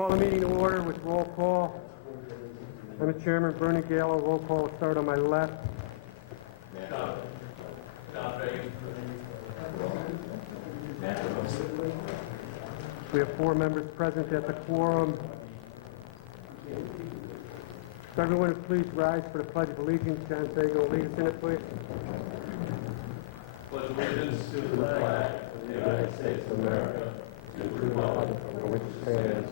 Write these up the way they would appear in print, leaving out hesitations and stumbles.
Call the meeting to order with roll call. I'm the chairman, Bernie Gallo. Roll call will start on my left. We have 4 members present at the quorum. So everyone please rise for the Pledge of Allegiance. John Sago, lead us in it, please. Pledge allegiance to the flag of the United States of America, and to the republic for which it stands,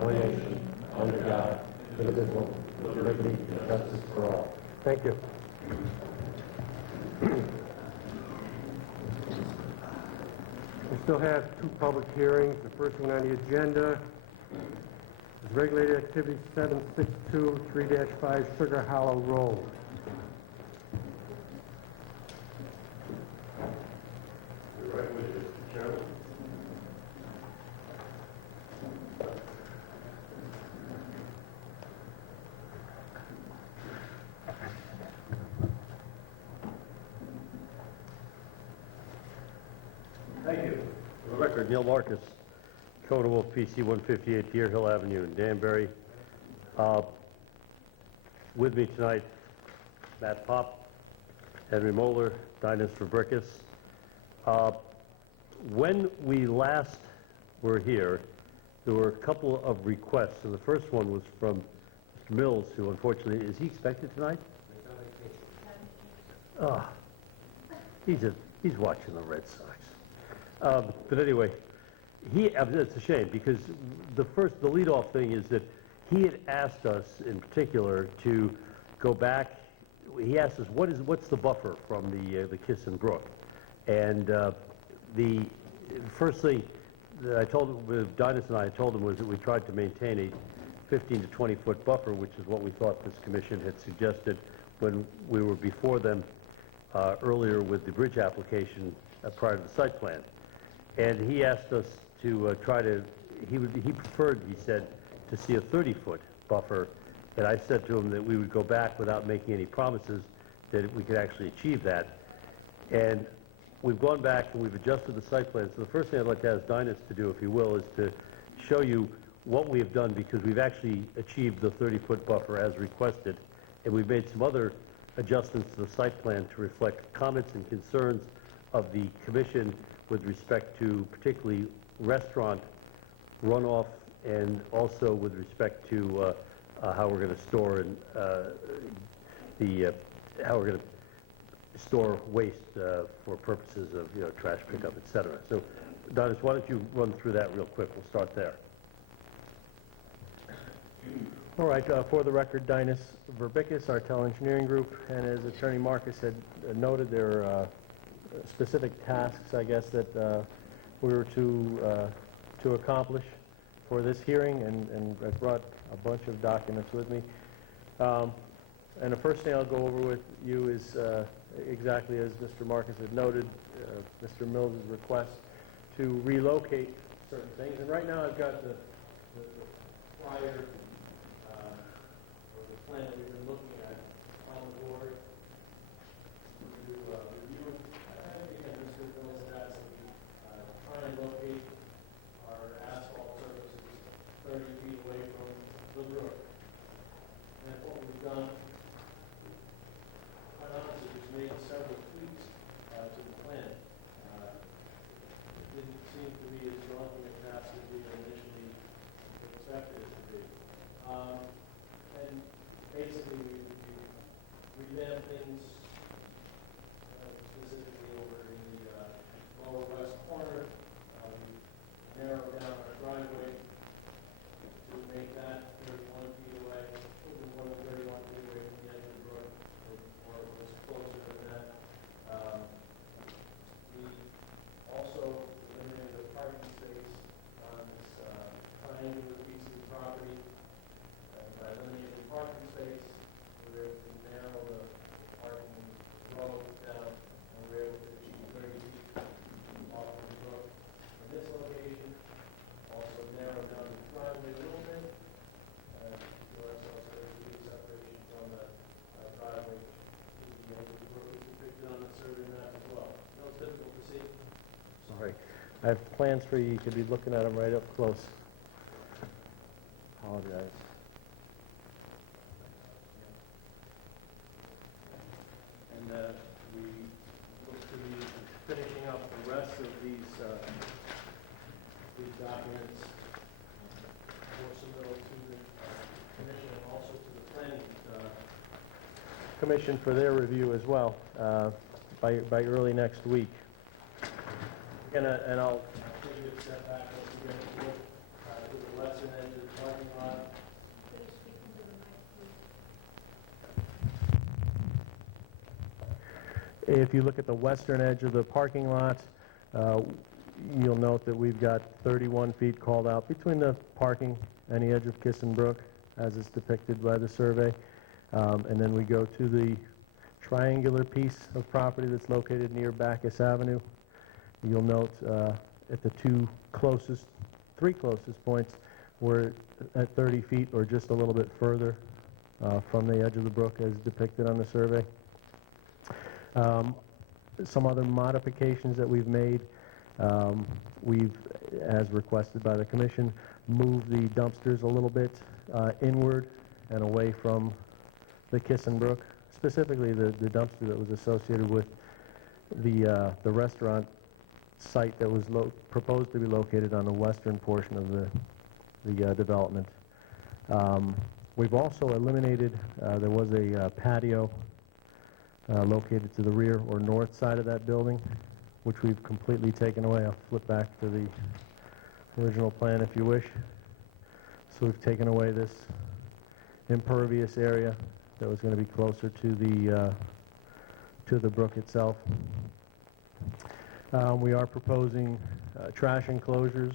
one nation, under God, indivisible, with liberty and justice for all. Thank you. We still have 2 public hearings. The first one on the agenda is regulated activity 762 3-5 Sugar Hollow Road. You're right with you, Mr. Chairman. Thank you. For the record, Neil Marcus, Code of Wolf PC 158 Deer Hill Avenue in Danbury. With me tonight, Matt Pop, Henry Moeller, Dinas Fabricus. When we last were here, there were a couple of requests, and the first one was from Mr. Mills, who unfortunately, is he expected tonight? He's watching the Red Sox. But anyway, it's a shame because the lead-off thing is that he had asked us in particular to go back. He asked us, what's the buffer from the Kissin Brook? And the first thing that I told him, with Dinas and I told him, was that we tried to maintain a 15 to 20 foot buffer, which is what we thought this commission had suggested when we were before them earlier with the bridge application prior to the site plan. And he asked us to he preferred, he said, to see a 30-foot buffer. And I said to him that we would go back without making any promises that we could actually achieve that. And we've gone back and we've adjusted the site plan. So the first thing I'd like to ask Dinas to do, if he will, is to show you what we have done, because we've actually achieved the 30-foot buffer as requested. And we've made some other adjustments to the site plan to reflect comments and concerns of the commission with respect to particularly restaurant runoff, and also with respect to how we're going to store and how we're going to store waste for purposes of trash pickup, etc. So, Dinas, why don't you run through that real quick? We'll start there. All right, for the record, Dinas Verbicus, Artel Engineering Group, and as Attorney Marcus had noted, there are specific tasks, I guess, that we were to accomplish for this hearing, and I brought a bunch of documents with me. And the first thing I'll go over with you is exactly as Mr. Marcus had noted, Mr. Mills' request to relocate certain things. And right now I've got the flyer, or the plan that we've been looking at on the board to review it. Again, Mr. Mills had asked that we try and locate our asphalt surfaces 30 feet away from the brook. And what we've done, quite honestly, is made several tweaks to the plan. It didn't seem to be as daunting a task as we initially expected it to be. And basically, we revamped things specifically over in the lower west corner. We narrowed down our driveway to make that 31 feet away, a little more than 31 feet away from the edge of the brook, or it was closer than that. We also eliminated the parking space on this triangular piece of the property. By eliminating the parking space, we were able to narrow the parking road down, and we were able to achieve 30 feet off of the brook. In this location, also narrow down the driveway a little bit. There was also a few separation from the driveway to the edge of the brook. We depicted on the survey map as well. No, it's difficult to see. Sorry. I have plans for you. You could be looking at them right up close. apologize. And we look to be finishing up the rest of these documents for submittal to the commission and also to the planning commission for their review as well by early next week. And I'll take you a step back once again to look to the western edge of the parking lot. If you look at the western edge of the parking lot, you'll note that we've got 31 feet called out between the parking and the edge of Kissin Brook, as is depicted by the survey. And then we go to the triangular piece of property that's located near Bacchus Avenue. You'll note at the three closest points, we're at 30 feet or just a little bit further from the edge of the brook as depicted on the survey. Some other modifications that we've made, we've, as requested by the commission, moved the dumpsters a little bit inward and away from the Kissin Brook, specifically the dumpster that was associated with the restaurant site that was proposed to be located on the western portion of the development. We've also eliminated, there was a patio located to the rear or north side of that building, which we've completely taken away. I'll flip back to the original plan if you wish. So we've taken away this impervious area that was going to be closer to the brook itself. We are proposing trash enclosures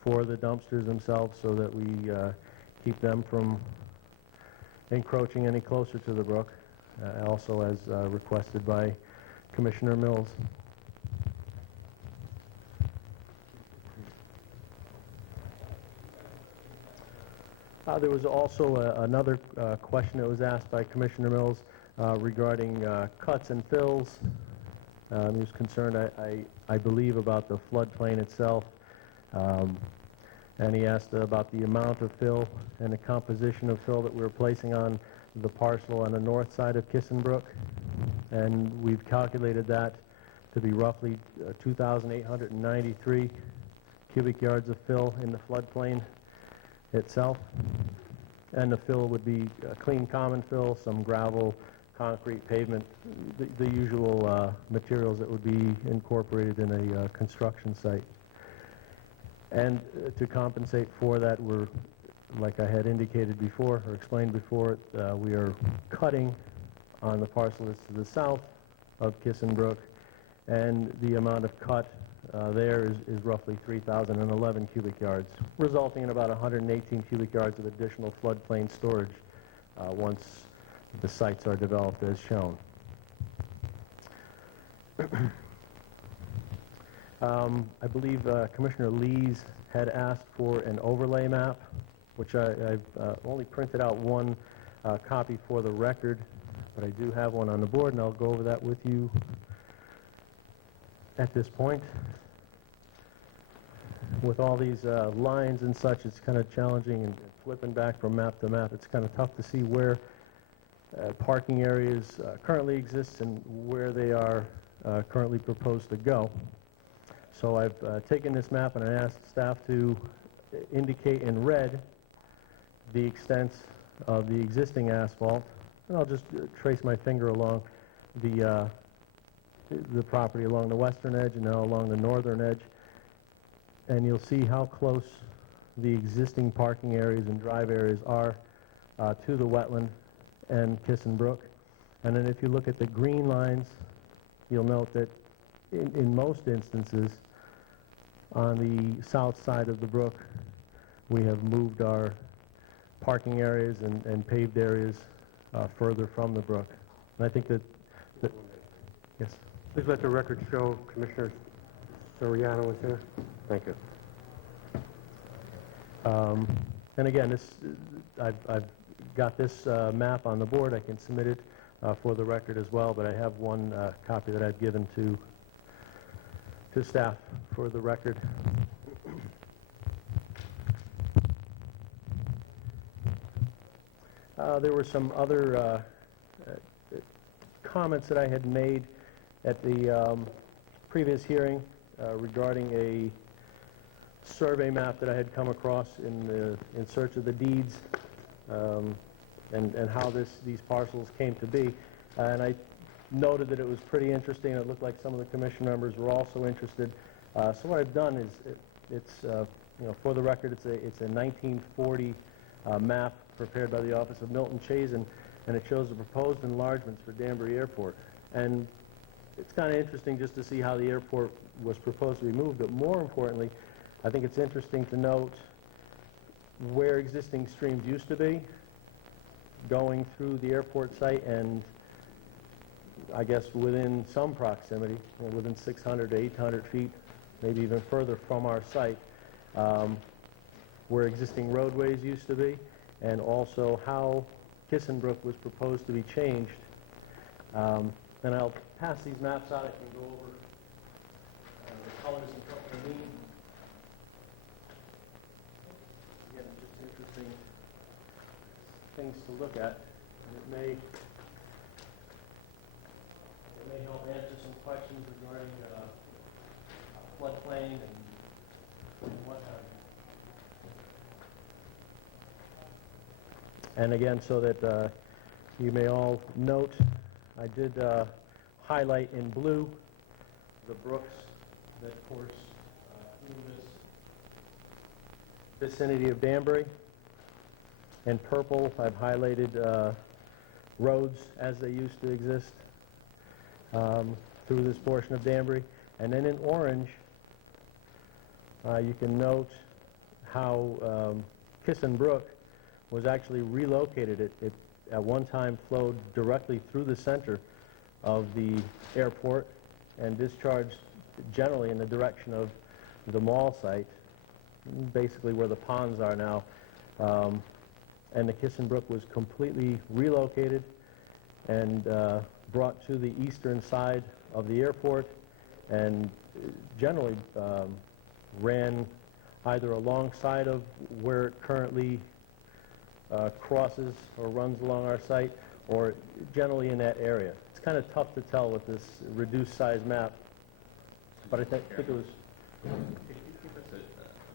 for the dumpsters themselves so that we keep them from encroaching any closer to the brook, also as requested by Commissioner Mills. There was also another question that was asked by Commissioner Mills regarding cuts and fills. He was concerned, I believe, about the floodplain itself, and he asked about the amount of fill and the composition of fill that we were placing on the parcel on the north side of Kissin Brook, and we've calculated that to be roughly 2,893 cubic yards of fill in the floodplain itself, and the fill would be clean common fill, some gravel, concrete, pavement, the usual materials that would be incorporated in a construction site. And to compensate for that, we're, like I had indicated before or explained before, we are cutting on the parcel that's to the south of Kissin Brook, and the amount of cut there is roughly 3,011 cubic yards, resulting in about 118 cubic yards of additional floodplain storage once the sites are developed as shown. I believe Commissioner Lees had asked for an overlay map, which I've only printed out one copy for the record, but I do have one on the board, and I'll go over that with you at this point. With all these lines and such, it's kind of challenging, and flipping back from map to map, it's kind of tough to see where parking areas currently exist and where they are currently proposed to go. So I've taken this map and I asked staff to indicate in red the extent of the existing asphalt, and I'll just trace my finger along the property along the western edge and now along the northern edge, and you'll see how close the existing parking areas and drive areas are to the wetland and Kissin Brook. And then if you look at the green lines, you'll note that in most instances on the south side of the brook, we have moved our parking areas and paved areas further from the brook. And I think that yes. Please let the record show Commissioner Soriano was here. Thank you. And again, this I've got this map on the board. I can submit it for the record as well, but I have one copy that I've given to staff for the record. There were some other comments that I had made at the previous hearing regarding a survey map that I had come across in search of the deeds, and how these parcels came to be. And I noted that it was pretty interesting. It looked like some of the commission members were also interested. So what I've done is, it's for the record, it's a 1940 map prepared by the Office of Milton Chazen, and it shows the proposed enlargements for Danbury Airport. And it's kind of interesting just to see how the airport was proposed to be moved, but more importantly, I think it's interesting to note where existing streams used to be going through the airport site, and I guess within some proximity, within 600 to 800 feet, maybe even further from our site, where existing roadways used to be, and also how Kissenbrook was proposed to be changed. And I'll pass these maps out. I can go over the colors and what they mean. Again, just interesting things to look at, and it may help answer some questions regarding floodplain and what have you. And again, so that you may all note, I did highlight in blue the brooks that course through this vicinity of Danbury. In purple, I've highlighted roads as they used to exist through this portion of Danbury. And then in orange, you can note how Kissenbrook was actually relocated. It at one time flowed directly through the center of the airport and discharged generally in the direction of the mall site, basically where the ponds are now. And the Kissenbrook was completely relocated and brought to the eastern side of the airport, and generally ran either alongside of where it currently crosses or runs along our site, or generally in that area. It's kind of tough to tell with this reduced size map, but I think it was... Could you give us a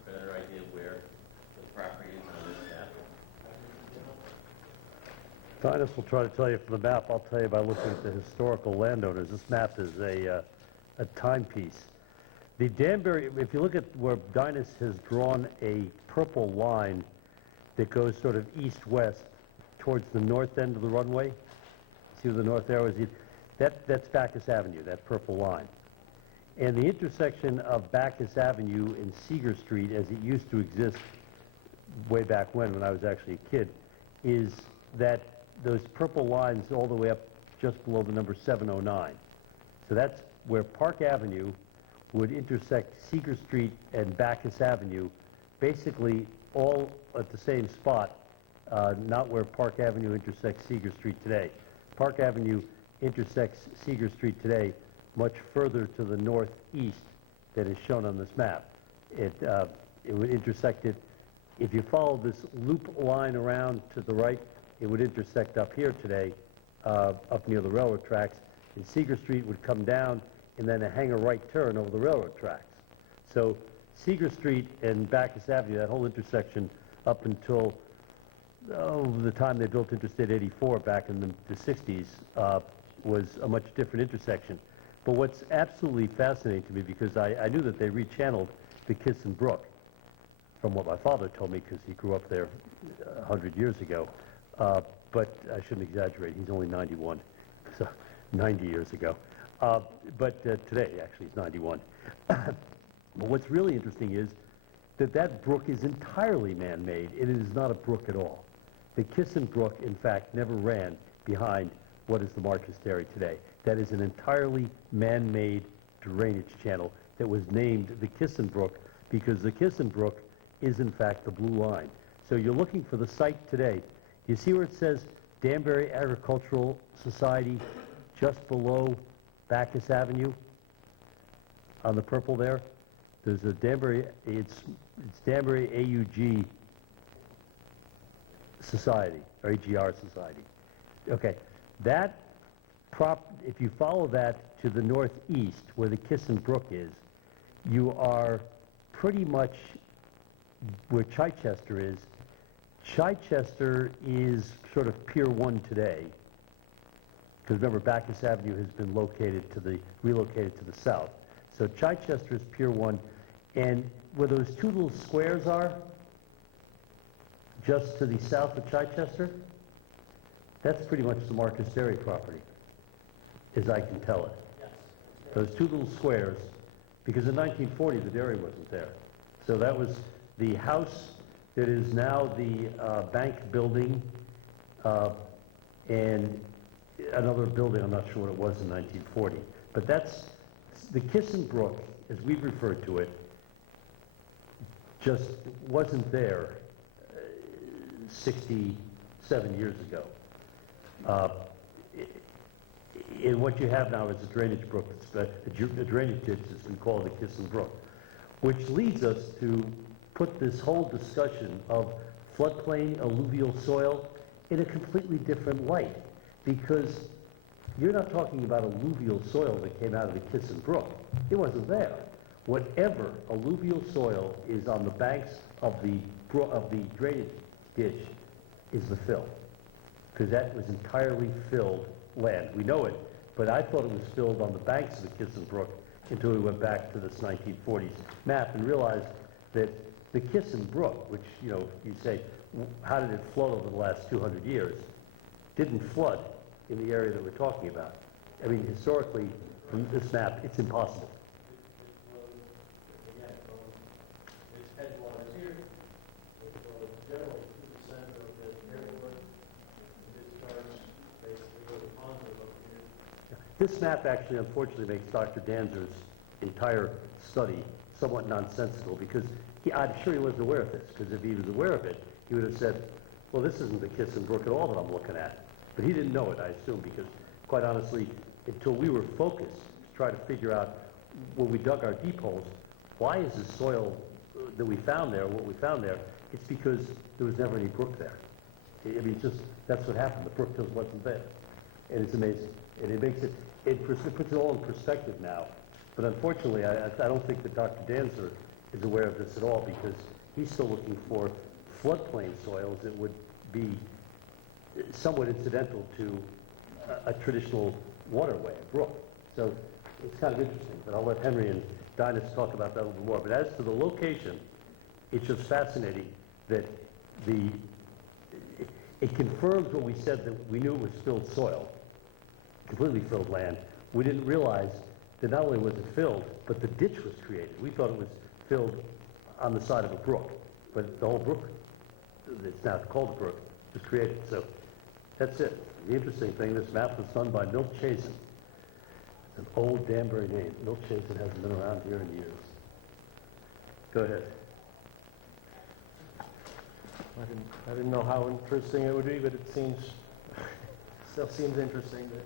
better idea where the property is on this map? Titus will try to tell you from the map. I'll tell you by looking at the historical landowners. This map is a timepiece. The Danbury, if you look at where Dinas has drawn a purple line that goes sort of east-west towards the north end of the runway, see where the north arrow is? That's Bacchus Avenue, that purple line. And the intersection of Bacchus Avenue and Seeger Street, as it used to exist way back when I was actually a kid, is that those purple lines all the way up just below the number 709. So that's where Park Avenue would intersect Seeger Street and Bacchus Avenue, basically all at the same spot, not where Park Avenue intersects Seeger Street today. Park Avenue intersects Seeger Street today much further to the northeast than is shown on this map. It would intersect it, if you follow this loop line around to the right, it would intersect up here today, up near the railroad tracks, and Seeger Street would come down and then hang a right turn over the railroad tracks. So Seeger Street and Bacchus Avenue, that whole intersection up until the time they built Interstate 84 back in the 60s, was a much different intersection. But what's absolutely fascinating to me, because I knew that they rechanneled the Kissenbrook from what my father told me, because he grew up there 100 years ago. But I shouldn't exaggerate, he's only 91, so 90 years ago. But today, actually, he's 91. But what's really interesting is that brook is entirely man-made. It is not a brook at all. The Kissenbrook, in fact, never ran behind what is the Marcus Dairy today. That is an entirely man-made drainage channel that was named the Kissenbrook because the Kissenbrook is, in fact, the blue line. So you're looking for the site today. You see where it says Danbury Agricultural Society just below Bacchus Avenue on the purple there? There's a Danbury, it's Danbury AUG Society, or AGR Society. Okay, that if you follow that to the northeast where the Kissin Brook is, you are pretty much where Chichester is. Chichester is sort of Pier 1 today, because remember Bacchus Avenue has been relocated to the south. So Chichester is Pier 1, and where those two little squares are, just to the south of Chichester, that's pretty much the Marcus Dairy property, as I can tell it. Those two little squares, because in 1940 the dairy wasn't there. So that was the house that is now the bank building and another building, I'm not sure what it was in 1940. But that's, the Kissin Brook, as we've referred to it, just wasn't there 67 years ago. And what you have now is a drainage brook, a drainage ditch that's been called the Kissin Brook, which leads us to put this whole discussion of floodplain alluvial soil in a completely different light, because you're not talking about alluvial soil that came out of the Kissin Brook. It wasn't there. Whatever alluvial soil is on the banks of the drainage ditch is the fill, because that was entirely filled land. We know it, but I thought it was filled on the banks of the Kissin Brook until we went back to this 1940s map and realized that the Kissin Brook, which, you know, you say, how did it flood over the last 200 years, didn't flood in the area that we're talking about. I mean, historically, from this map, it's impossible. Its headwaters here, which goes generally through the center of the neighborhood, discharge basically where the ponds are located. This map actually, unfortunately, makes Dr. Danzer's entire study somewhat nonsensical, because I'm sure he wasn't aware of this, because if he was aware of it, he would have said, well, this isn't the Kissin Brook at all that I'm looking at. But he didn't know it, I assume, because quite honestly, until we were focused to try to figure out, when we dug our deep holes, why is the soil that we found there what we found there? It's because there was never any brook there. I mean, just, that's what happened. The brook just wasn't there. And it's amazing. And it makes it, it puts it all in perspective now. But unfortunately, I don't think that Dr. Danzer is aware of this at all, because he's still looking for floodplain soils that would be somewhat incidental to a traditional waterway, a brook. So it's kind of interesting, but I'll let Henry and Dinus talk about that a little more. But as to the location, it's just fascinating that it confirms what we said, that we knew it was filled soil, completely filled land. We didn't realize that not only was it filled, but the ditch was created. We thought it was filled on the side of a brook, but the whole brook, it's now called a brook, was created. So that's it. The interesting thing, this map was done by Milt Chazen. It's an old Danbury name. Milt Chazen hasn't been around here in years. Go ahead. I didn't know how interesting it would be, but it still seems interesting that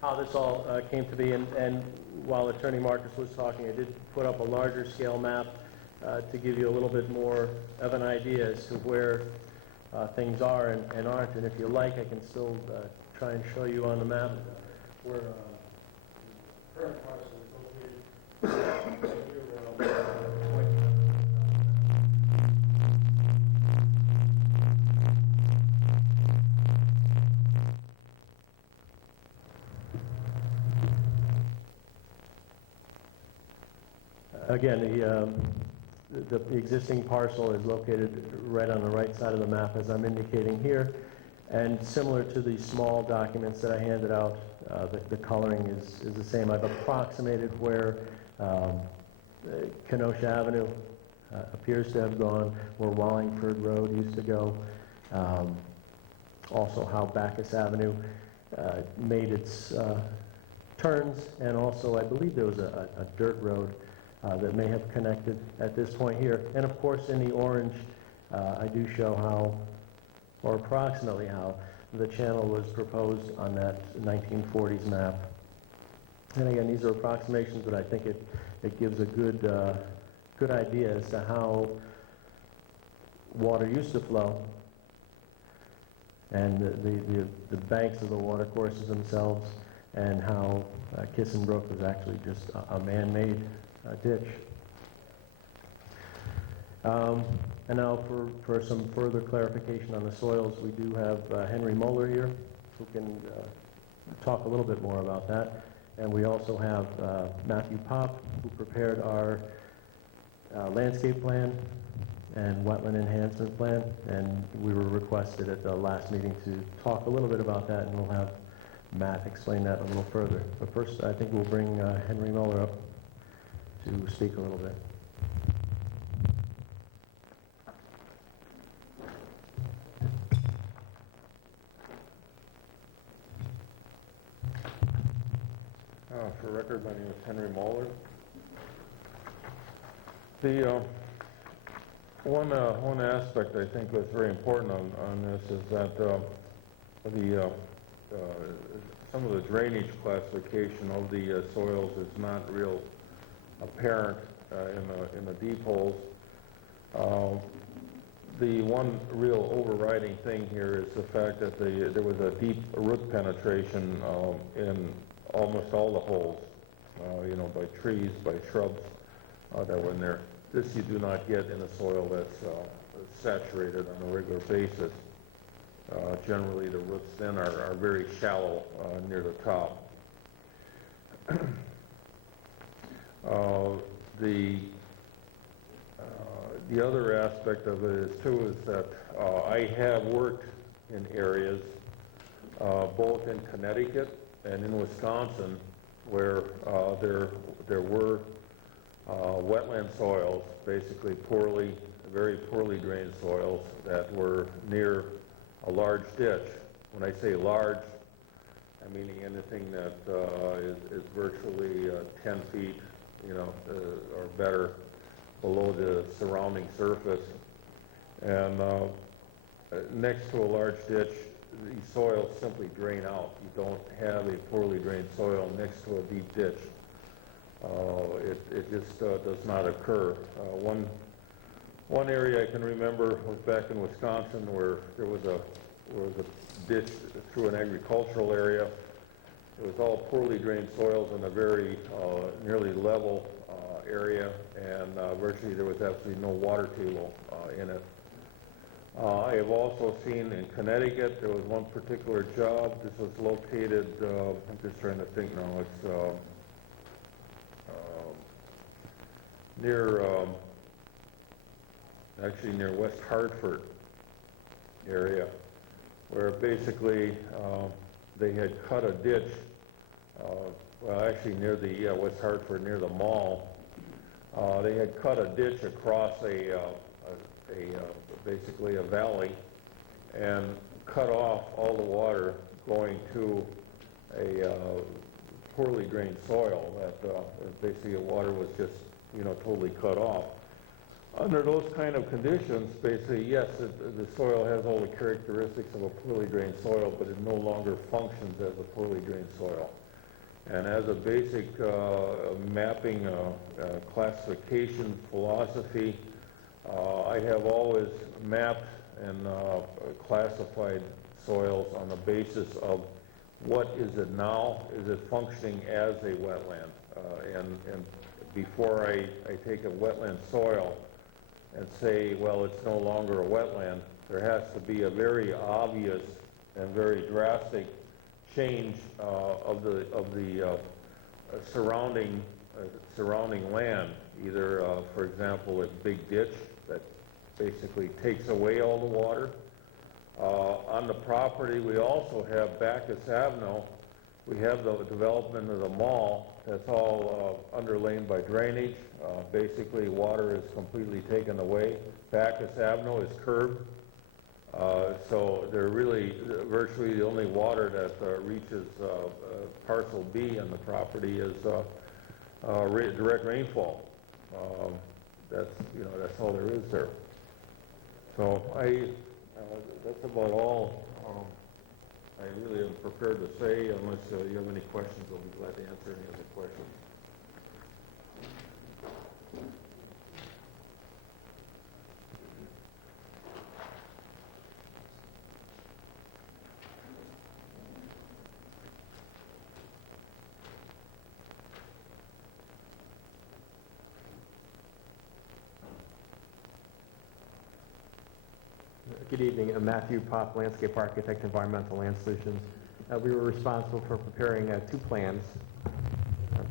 how this all came to be. And while Attorney Marcus was talking, I did put up a larger scale map to give you a little bit more of an idea as to where things are and aren't. And if you like, I can still try and show you on the map where the current parcel is located. Right here, where I'm pointing. Again, the existing parcel is located right on the right side of the map, as I'm indicating here. And similar to the small documents that I handed out, the coloring is the same. I've approximated where Kenosha Avenue appears to have gone, where Wallingford Road used to go. Also how Bacchus Avenue made its turns, and also I believe there was a dirt road that may have connected at this point here. And of course, in the orange, I do show how, or approximately how, the channel was proposed on that 1940s map. And again, these are approximations, but I think it gives a good idea as to how water used to flow and the banks of the watercourses themselves, and how Kissin Brook was actually just a man-made ditch. And now for some further clarification on the soils, we do have Henry Moeller here, who can talk a little bit more about that. And we also have Matthew Pop, who prepared our landscape plan and wetland enhancement plan, and we were requested at the last meeting to talk a little bit about that, and we'll have Matt explain that a little further. But first, I think we'll bring Henry Moeller up to speak a little bit. For record, my name is Henry Moeller. The one aspect I think that's very important on this is that some of the drainage classification of the soils is not real apparent in the deep holes. The one real overriding thing here is the fact that there was a deep root penetration in almost all the holes, by trees, by shrubs that were in there. This you do not get in a soil that's saturated on a regular basis. Generally, the roots then are very shallow near the top. The other aspect of it is that I have worked in areas both in Connecticut and in Wisconsin where there were wetland soils, basically very poorly drained soils that were near a large ditch. When I say large, I'm meaning anything that is virtually 10 feet, or better below the surrounding surface. And next to a large ditch, the soils simply drain out. You don't have a poorly drained soil next to a deep ditch. It just does not occur. One area I can remember was back in Wisconsin where there was a ditch through an agricultural area. It was all poorly drained soils in a very nearly level area, and virtually there was absolutely no water table in it. I have also seen in Connecticut, there was one particular job. This was located, I'm just trying to think now, it's near West Hartford area, where basically they had cut a ditch, near the West Hartford, near the mall. They had cut a ditch across basically a valley and cut off all the water going to a poorly drained soil that basically the water was just totally cut off. Under those kind of conditions, basically, yes, the soil has all the characteristics of a poorly drained soil, but it no longer functions as a poorly drained soil. And as a basic mapping classification philosophy, I have always mapped and classified soils on the basis of what is it now? Is it functioning as a wetland? And before I take a wetland soil and say, well, it's no longer a wetland, there has to be a very obvious and very drastic change of the surrounding land. Either, for example, a big ditch that basically takes away all the water. On the property, we also have Bacchus Avenue. We have the development of the mall that's all underlain by drainage. Basically, water is completely taken away. Bacchus Avenue is curbed. So they're really virtually the only water that reaches parcel B on the property is direct rainfall. That's all there is there. So that's about all I really am prepared to say. Unless you have any questions, I'll be glad to answer any other questions. Good evening. I'm Matthew Pop, Landscape Architect, Environmental Land Solutions. We were responsible for preparing two plans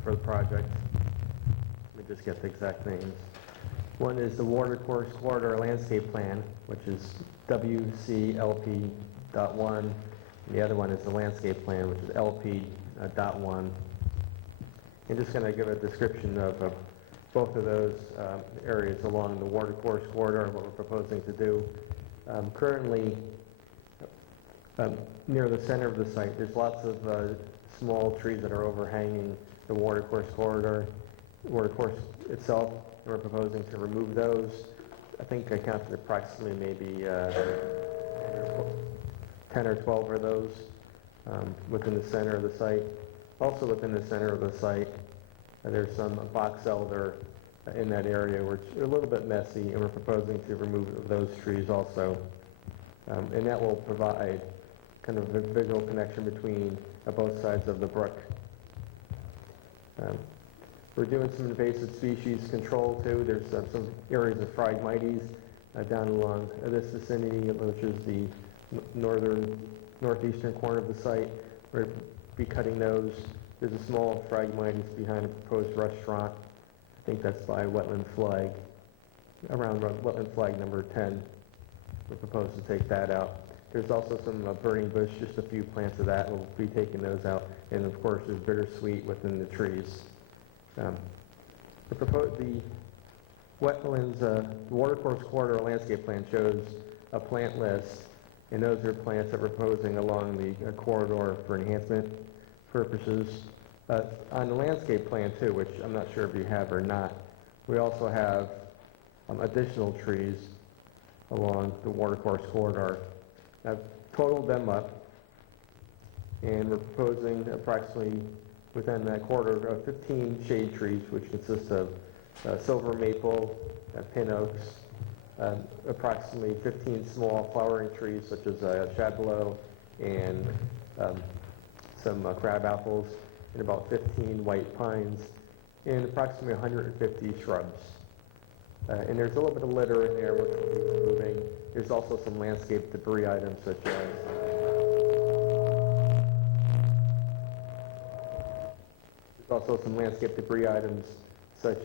for the project. Let me just get the exact names. One is the Watercourse Corridor Landscape Plan, which is WCLP.1. And the other one is the Landscape Plan, which is LP.1. I'm just going to give a description of both of those areas along the Watercourse Corridor, what we're proposing to do. Currently, near the center of the site, there's lots of small trees that are overhanging the watercourse corridor, watercourse itself, and we're proposing to remove those. I think I counted approximately maybe 10 or 12 of those within the center of the site. Also within the center of the site, there's some box elder in that area, which are a little bit messy, and we're proposing to remove those trees also. And that will provide kind of a visual connection between both sides of the brook. We're doing some invasive species control too. There's some areas of Phragmites down along this vicinity, which is the northeastern corner of the site. We're be cutting those. There's a small Phragmites behind a proposed restaurant. I think that's by wetland flag, around wetland flag number 10. We're proposing to take that out. There's also some burning bush, just a few plants of that. We'll be taking those out. And of course, there's bittersweet within the trees. The wetlands, watercourse corridor landscape plan shows a plant list, and those are plants that we're proposing along the corridor for enhancement purposes. On the landscape plan too, which I'm not sure if you have or not, we also have additional trees along the watercourse corridor. I've totaled them up, and we're proposing approximately within that corridor of 15 shade trees, which consist of silver maple, pin oaks, approximately 15 small flowering trees such as chatelaine and some crab apples, and about 15 white pines, and approximately 150 shrubs. And there's a little bit of litter in there, which we'll be removing. There's also some landscape debris items such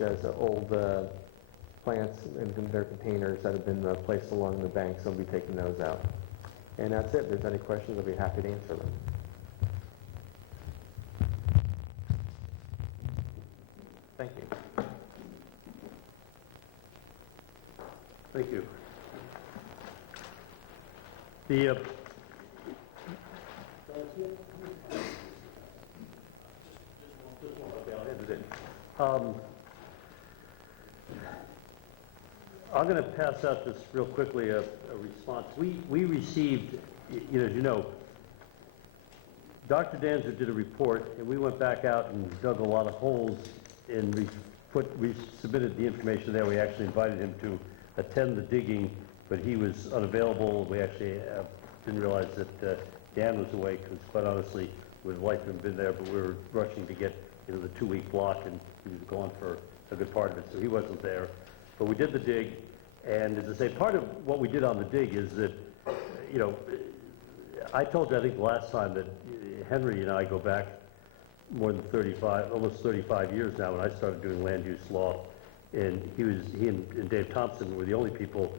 as old plants in their containers that have been placed along the bank, so we'll be taking those out. And that's it. If there's any questions, I'll be happy to answer them. Thank you. Thank you. The, I'm going to pass out this real quickly, a response. We received, as you know, Dr. Danzer did a report, and we went back out and dug a lot of holes, and we submitted the information there. We actually invited him to attend the digging, but he was unavailable. We actually didn't realize that Dan was away, because quite honestly, we would like to have been there, but we were rushing to get the 2-week block, and he was gone for a good part of it, so he wasn't there. But we did the dig, and as I say, part of what we did on the dig is that, I told you, I think the last time, that Henry and I go back more than almost 35 years now, when I started doing land use law, and he and Dave Thompson were the only people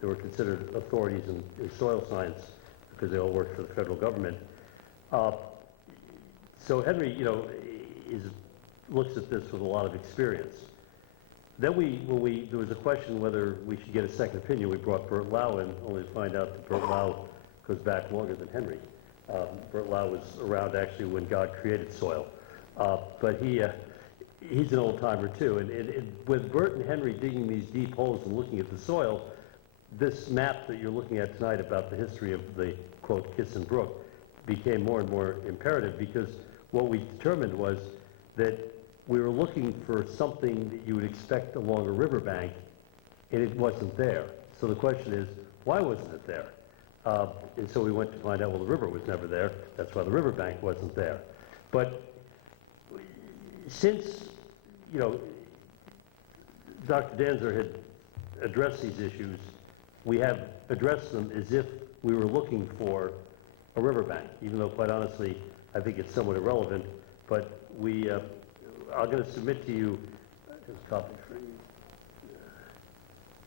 that were considered authorities in soil science, because they all worked for the federal government. So Henry, looks at this with a lot of experience. Then there was a question whether we should get a second opinion. We brought Bert Lau in, only to find out that Bert Lau goes back longer than Henry. Bert Lau was around actually when God created soil. But he's an old timer too. And with Bert and Henry digging these deep holes and looking at the soil, this map that you're looking at tonight about the history of the, quote, Kissin Brook became more and more imperative, because what we determined was that we were looking for something that you would expect along a riverbank, and it wasn't there. So the question is, why wasn't it there? And so we went to find out, well, the river was never there. That's why the riverbank wasn't there. But since, Dr. Danzer had addressed these issues, we have addressed them as if we were looking for a riverbank, even though quite honestly, I think it's somewhat irrelevant, but I'm going to submit to you, here's a copy for you.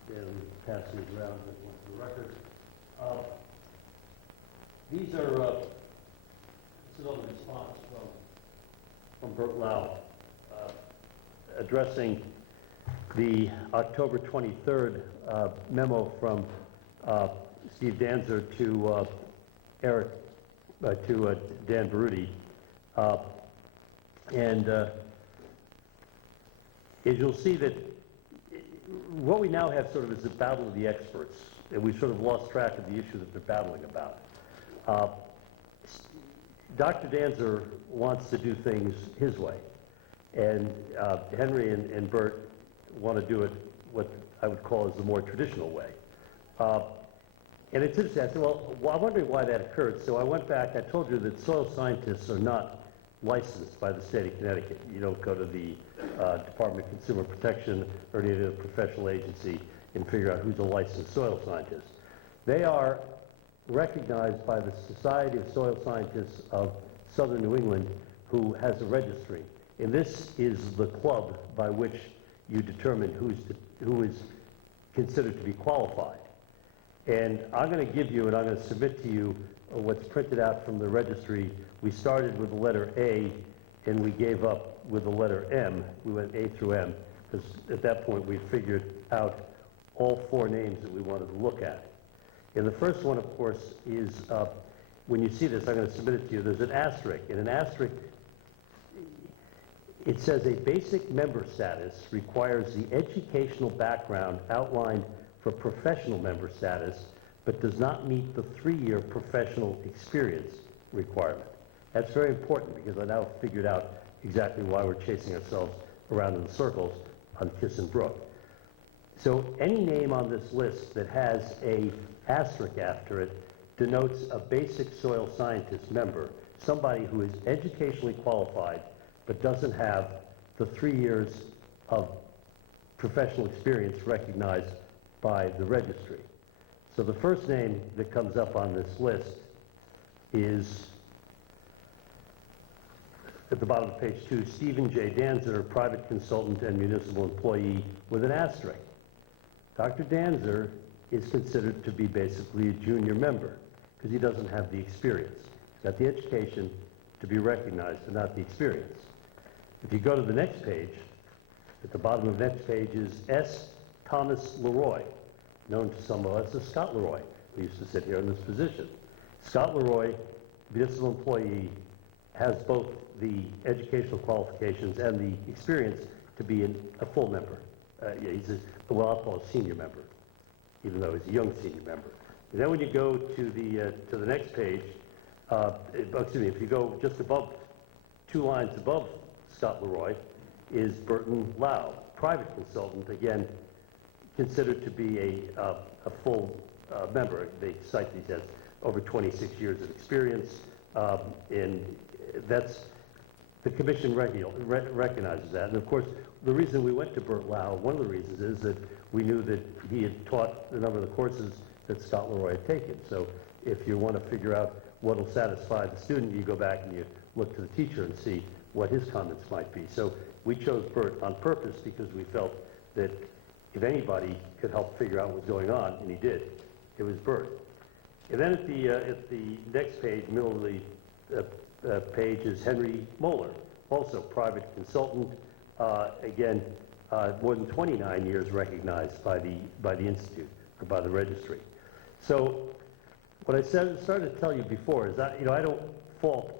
Yeah, we pass these around for the record. These are, this is all the response from Bert Lau, addressing the October 23rd memo from Steve Danzer to Dan Baruti. As you'll see that what we now have sort of is a battle of the experts, and we've sort of lost track of the issue that they're battling about. Dr. Danzer wants to do things his way, and Henry and Bert want to do it what I would call as the more traditional way. And it's interesting, I said, well, I'm wondering why that occurred. So I went back, I told you that soil scientists are not licensed by the state of Connecticut. You don't go to the Department of Consumer Protection or any other professional agency and figure out who's a licensed soil scientist. They are recognized by the Society of Soil Scientists of Southern New England, who has a registry. And this is the club by which you determine who is considered to be qualified. And I'm going to give you, and I'm going to submit to you, what's printed out from the registry. We started with the letter A, and we gave up with the letter M. We went A through M, because at that point we figured out all four names that we wanted to look at. And the first one, of course, is, when you see this, I'm going to submit it to you, there's an asterisk. And an asterisk, it says a basic member status requires the educational background outlined for professional member status, but does not meet the 3-year professional experience requirement. That's very important because I now figured out exactly why we're chasing ourselves around in circles on Kissen Brook. So any name on this list that has a asterisk after it denotes a basic soil scientist member, somebody who is educationally qualified but doesn't have the 3 years of professional experience recognized by the registry. So the first name that comes up on this list is, at the bottom of page 2, Stephen J. Danzer, private consultant and municipal employee, with an asterisk. Dr. Danzer is considered to be basically a junior member because he doesn't have the experience. He's got the education to be recognized, but not the experience. If you go to the next page, at the bottom of the next page is S. Thomas Leroy, known to some of us as Scott Leroy, who used to sit here in this position. Scott Leroy, municipal employee, has both the educational qualifications and the experience to be a full member. Yeah, he's well, I'll call a senior member, even though he's a young senior member. And then when you go to the next page, excuse me, if you go just above, 2 lines above Scott Leroy, is Burton Lau, private consultant, again, considered to be a full member. They cite these as over 26 years of experience, and that's, the commission recognizes that. And of course, the reason we went to Bert Lau, one of the reasons is that we knew that he had taught a number of the courses that Scott Leroy had taken. So if you want to figure out what will satisfy the student, you go back and you look to the teacher and see what his comments might be. So we chose Bert on purpose because we felt that if anybody could help figure out what's going on, and he did, it was Bert. And then at the next page, middle of the page, is Henry Moeller, also private consultant, again, more than 29 years recognized by the Institute, or by the registry. So what I started to tell you before is that, I don't fault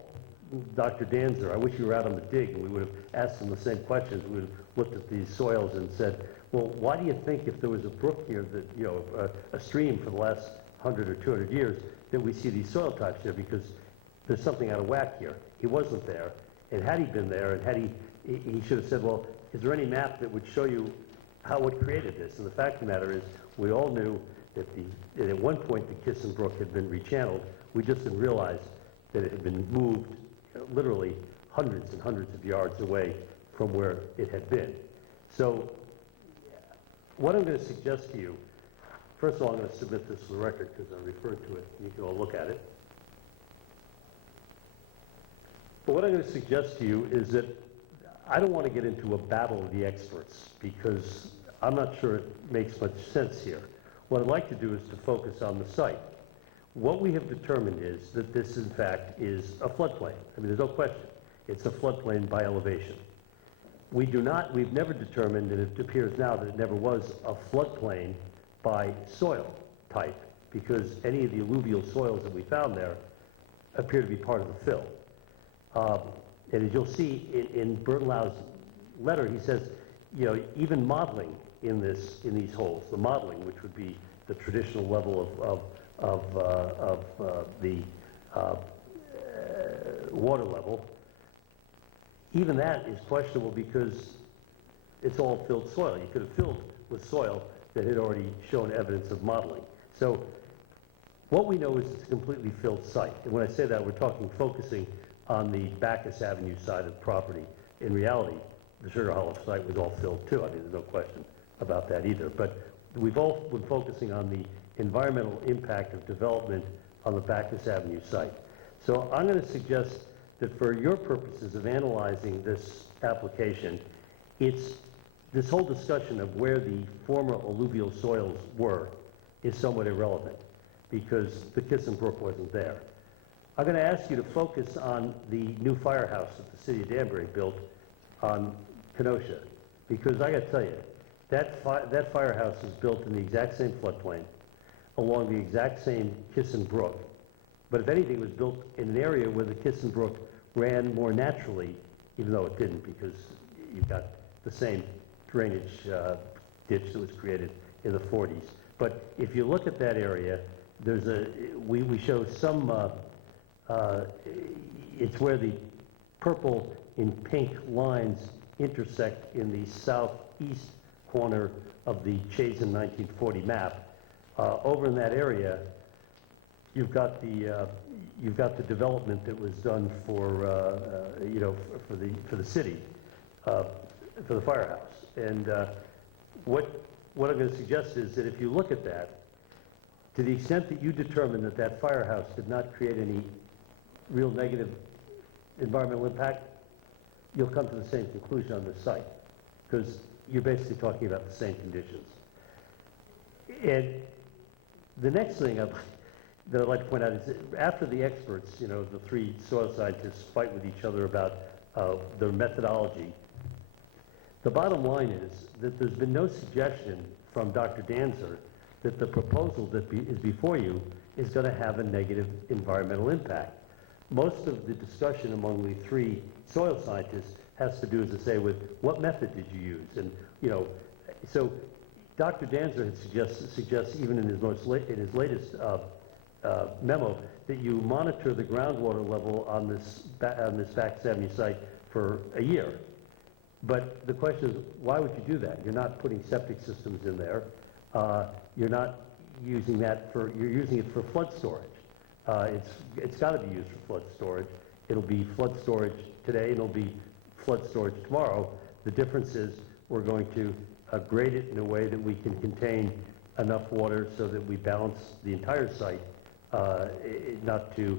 Dr. Danzer. I wish you were out on the dig and we would have asked him the same questions. We would have looked at these soils and said, well, why do you think if there was a brook here that, a stream for the last 100 or 200 years, that we see these soil types here? Because there's something out of whack here. He wasn't there. And had he been there, and had he should have said, well, is there any map that would show you what created this? And the fact of the matter is, we all knew that at one point the Kissen Brook had been rechanneled. We just didn't realize that it had been moved literally hundreds and hundreds of yards away from where it had been. So what I'm going to suggest to you, first of all, I'm going to submit this to the record because I referred to it. You can all look at it. But what I'm going to suggest to you is that I don't want to get into a battle of the experts because I'm not sure it makes much sense here. What I'd like to do is to focus on the site. What we have determined is that this, in fact, is a floodplain. I mean, there's no question. It's a floodplain by elevation. We've never determined, and it appears now that it never was a floodplain by soil type, because any of the alluvial soils that we found there appear to be part of the fill. And as you'll see in Bertlau's letter, he says, you know, even modeling in these holes, the modeling, which would be the traditional level of the water level, even that is questionable because it's all filled soil. You could have filled with soil that had already shown evidence of modeling. So what we know is it's a completely filled site. And when I say that, we're talking focusing on the Bacchus Avenue side of the property. In reality, the Sugar Hollow site was all filled too. I mean, there's no question about that either. But we've all been focusing on the environmental impact of development on the Bacchus Avenue site. So I'm going to suggest that for your purposes of analyzing this application, this whole discussion of where the former alluvial soils were is somewhat irrelevant because the Kissing Brook wasn't there. I'm going to ask you to focus on the new firehouse that the city of Danbury built on Kenosha, because I got to tell you, that firehouse was built in the exact same floodplain, along the exact same Kissing Brook. But if anything, it was built in an area where the Kissing Brook ran more naturally, even though it didn't, because you've got the same drainage ditch that was created in the 40s. But if you look at that area, we show some, it's where the purple and pink lines intersect in the southeast corner of the Chazen 1940 map. Over in that area, you've got the development that was done for you know, for the city, for the firehouse. And what I'm going to suggest is that if you look at that, to the extent that you determine that that firehouse did not create any real negative environmental impact, you'll come to the same conclusion on this site, because you're basically talking about the same conditions. And the next thing that I'd like to point out is that after the experts, you know, the three soil scientists fight with each other about their methodology, the bottom line is that there's been no suggestion from Dr. Danzer that the proposal that is before you is going to have a negative environmental impact. Most of the discussion among the three soil scientists has to do, as I say, with what method did you use? And, you know, so Dr. Danzer had suggests even in his latest memo that you monitor the groundwater level on this Bacchus Avenue site for a year. But the question is, why would you do that? You're not putting septic systems in there. You're not using that you're using it for flood storage. It's got to be used for flood storage. It'll be flood storage today, and it'll be flood storage tomorrow. The difference is we're going to grade it in a way that we can contain enough water so that we balance the entire site, not to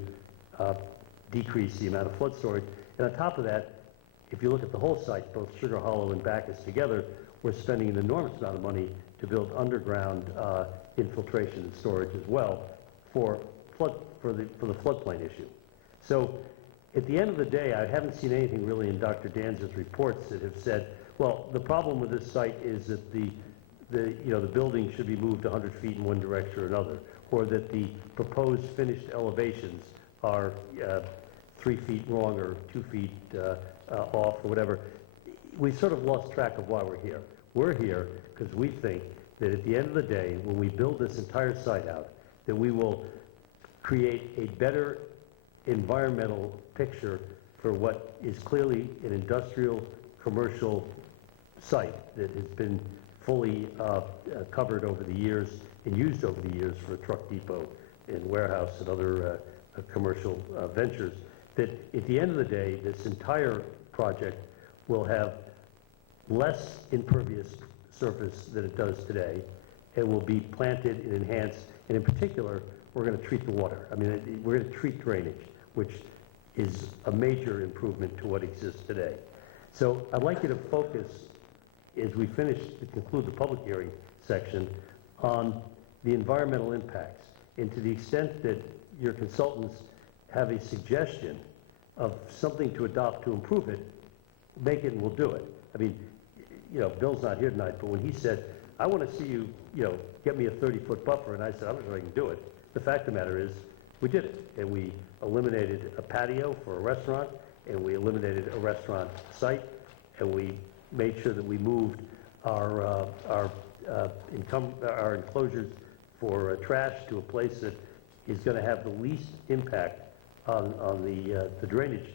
decrease the amount of flood storage. And on top of that, if you look at the whole site, both Sugar Hollow and Bacchus together, we're spending an enormous amount of money to build underground infiltration and storage as well for the floodplain issue. So at the end of the day, I haven't seen anything really in Dr. Danzer's reports that have said, well, the problem with this site is that the building should be moved 100 feet in one direction or another, or that the proposed finished elevations are 3 feet wrong or 2 feet off or whatever. We sort of lost track of why we're here. We're here because we think that at the end of the day, when we build this entire site out, that we will create a better environmental picture for what is clearly an industrial, commercial site that has been fully covered over the years and used over the years for a truck depot and warehouse and other commercial ventures. That at the end of the day, this entire project will have less impervious surface than it does today, and will be planted and enhanced, and in particular, we're going to treat the water. I mean, we're going to treat drainage, which is a major improvement to what exists today. So I'd like you to focus, as we finish to conclude the public hearing section, on the environmental impacts. And to the extent that your consultants have a suggestion of something to adopt to improve it, make it and we'll do it. I mean, you know, Bill's not here tonight, but when he said, I want to see you, you know, get me a 30-foot buffer, and I said, I'm not sure I can do it. The fact of the matter is, we did it, and we eliminated a patio for a restaurant, and we eliminated a restaurant site, and we made sure that we moved our enclosures for trash to a place that is going to have the least impact on the drainage,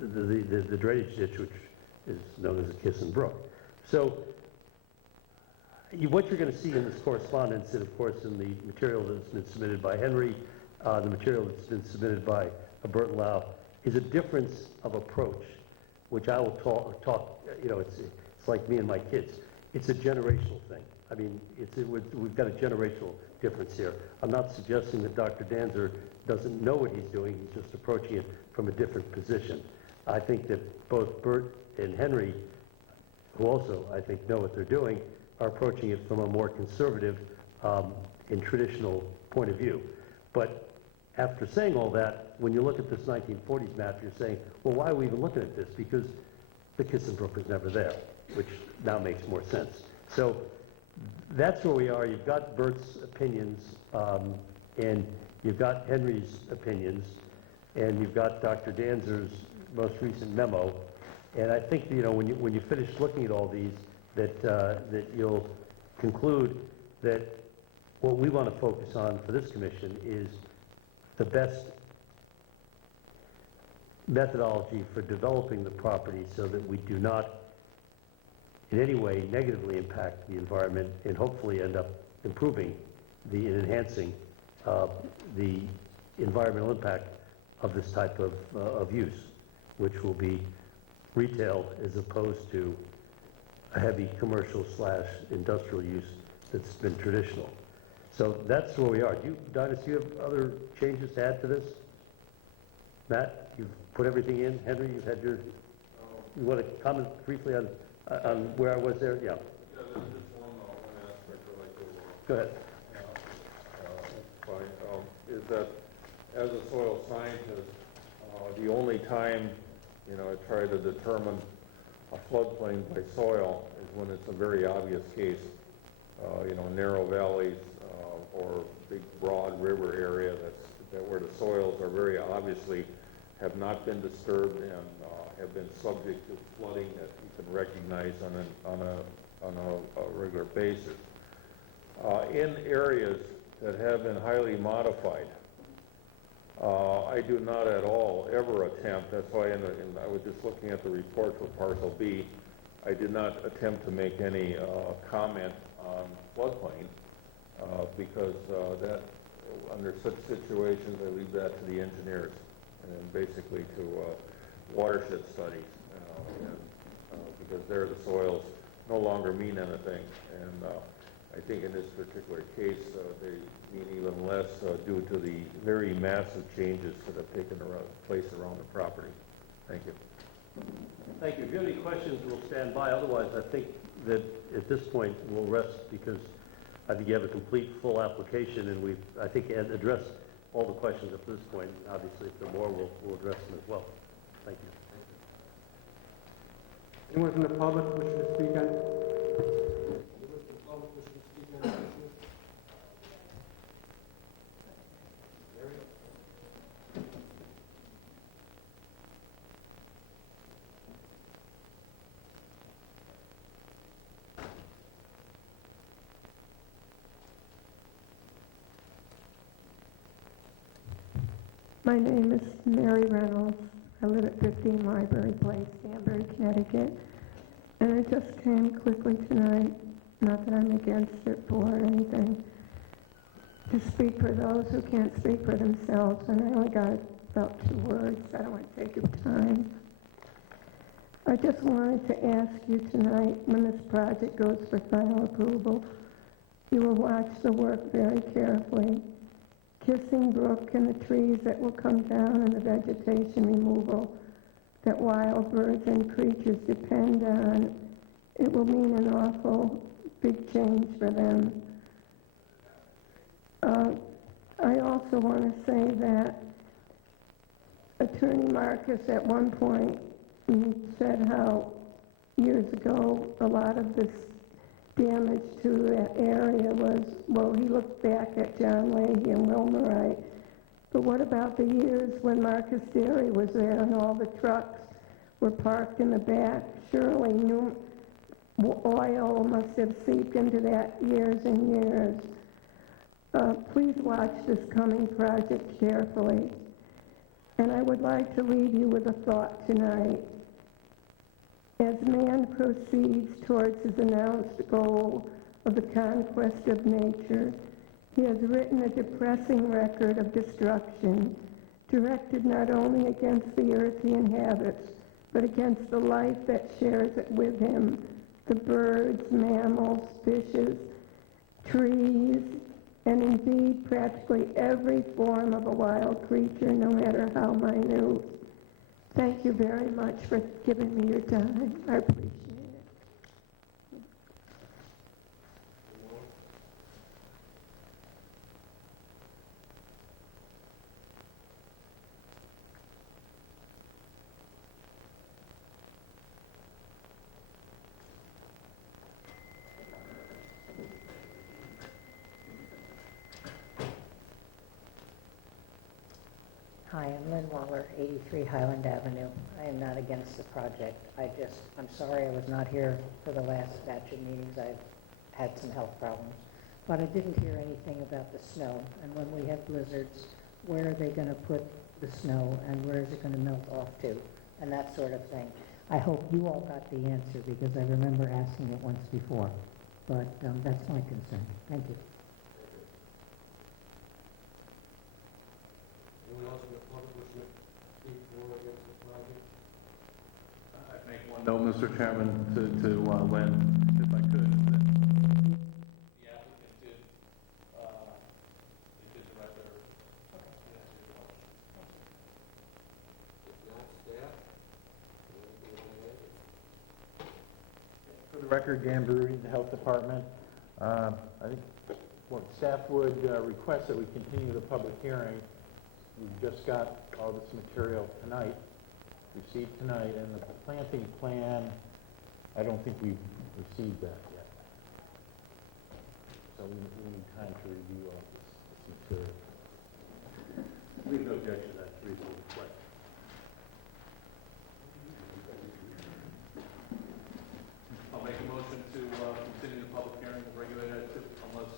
the drainage ditch, which is known as a Kissin Brook. So what you're going to see in this correspondence, and of course in the material that's been submitted by Henry, the material that's been submitted by Bert Lau, is a difference of approach, which I will talk, you know, it's like me and my kids. It's a generational thing. I mean, we've got a generational difference here. I'm not suggesting that Dr. Danzer doesn't know what he's doing. He's just approaching it from a different position. I think that both Bert and Henry, who also, I think, know what they're doing, are approaching it from a more conservative and traditional point of view. But after saying all that, when you look at this 1940s map, you're saying, well, why are we even looking at this? Because the Kissin Brook is never there, which now makes more sense. So that's where we are. You've got Bert's opinions, and you've got Henry's opinions, and you've got Dr. Danzer's most recent memo. And I think, you know, when you finish looking at all these, that you'll conclude that what we want to focus on for this commission is the best methodology for developing the property so that we do not in any way negatively impact the environment and hopefully end up improving and enhancing the environmental impact of this type of use, which will be retail as opposed to a heavy commercial / industrial use that's been traditional. So that's where we are. Dinus, do you have other changes to add to this? Matt, you've put everything in. Henry, you've had your, you want to comment briefly on where I was there? Yeah. Yeah, there's just one aspect I'd like to Go ahead. is that as a soil scientist, the only time, you know, I try to determine a floodplain by soil is when it's a very obvious case, you know, narrow valleys or big broad river area where the soils are very obviously have not been disturbed and have been subject to flooding that you can recognize on a regular basis. In areas that have been highly modified, I do not at all ever attempt, that's why I was just looking at the report for Parcel B, I did not attempt to make any comment on floodplain because that, under such situations, I leave that to the engineers and basically to watershed studies because there the soils no longer mean anything. And I think in this particular case, they mean even less due to the very massive changes that have taken place around the property. Thank you. Thank you. If you have any questions, we'll stand by. Otherwise, I think that at this point we'll rest because I think you have a complete, full application, and we've, I think, addressed all the questions up to this point. Obviously, if there are more, we'll address them as well. Thank you. Anyone from the public wishing to speak on? My name is Mary Reynolds. I live at 15 Library Place, Danbury, Connecticut. And I just came quickly tonight, not that I'm against it or anything, to speak for those who can't speak for themselves. And I only got about 2 words. I don't want to take your time. I just wanted to ask you tonight, when this project goes for final approval, you will watch the work very carefully. Kissing Brook and the trees that will come down and the vegetation removal that wild birds and creatures depend on, it will mean an awful big change for them. I also want to say that Attorney Marcus at one point said how years ago a lot of this damage to that area was, well, he looked back at John Leahy and Wilma Wright. But what about the years when Marcus Dairy was there and all the trucks were parked in the back? Surely new oil must have seeped into that years and years. Please watch this coming project carefully. And I would like to leave you with a thought tonight. As man proceeds towards his announced goal of the conquest of nature, he has written a depressing record of destruction, directed not only against the earth he inhabits, but against the life that shares it with him, the birds, mammals, fishes, trees, and indeed practically every form of a wild creature, no matter how minute. Thank you very much for giving me your time. I appreciate it. Hi, I'm Lynn Waller, 83 Highland Avenue. I am not against the project. I'm sorry I was not here for the last batch of meetings. I've had some health problems. But I didn't hear anything about the snow. And when we have blizzards, where are they going to put the snow and where is it going to melt off to? And that sort of thing. I hope you all got the answer because I remember asking it once before. But that's my concern. Thank you. Anyone else in the public wishing to speak for or against the project? I'd make one note, Mr. Chairman, to Lynn, if I could, is that The applicant did, they did the record. If not, staff? Anything you want to add? For the record, Danbury, the Health Department, I think what staff would request that we continue the public hearing. We've just got all this material tonight, received tonight, and the planting plan, I don't think we've received that yet. So we need time to review all this material. We have no objection to that reasonable request. I'll make a motion to continue the public hearing of regulated activity unless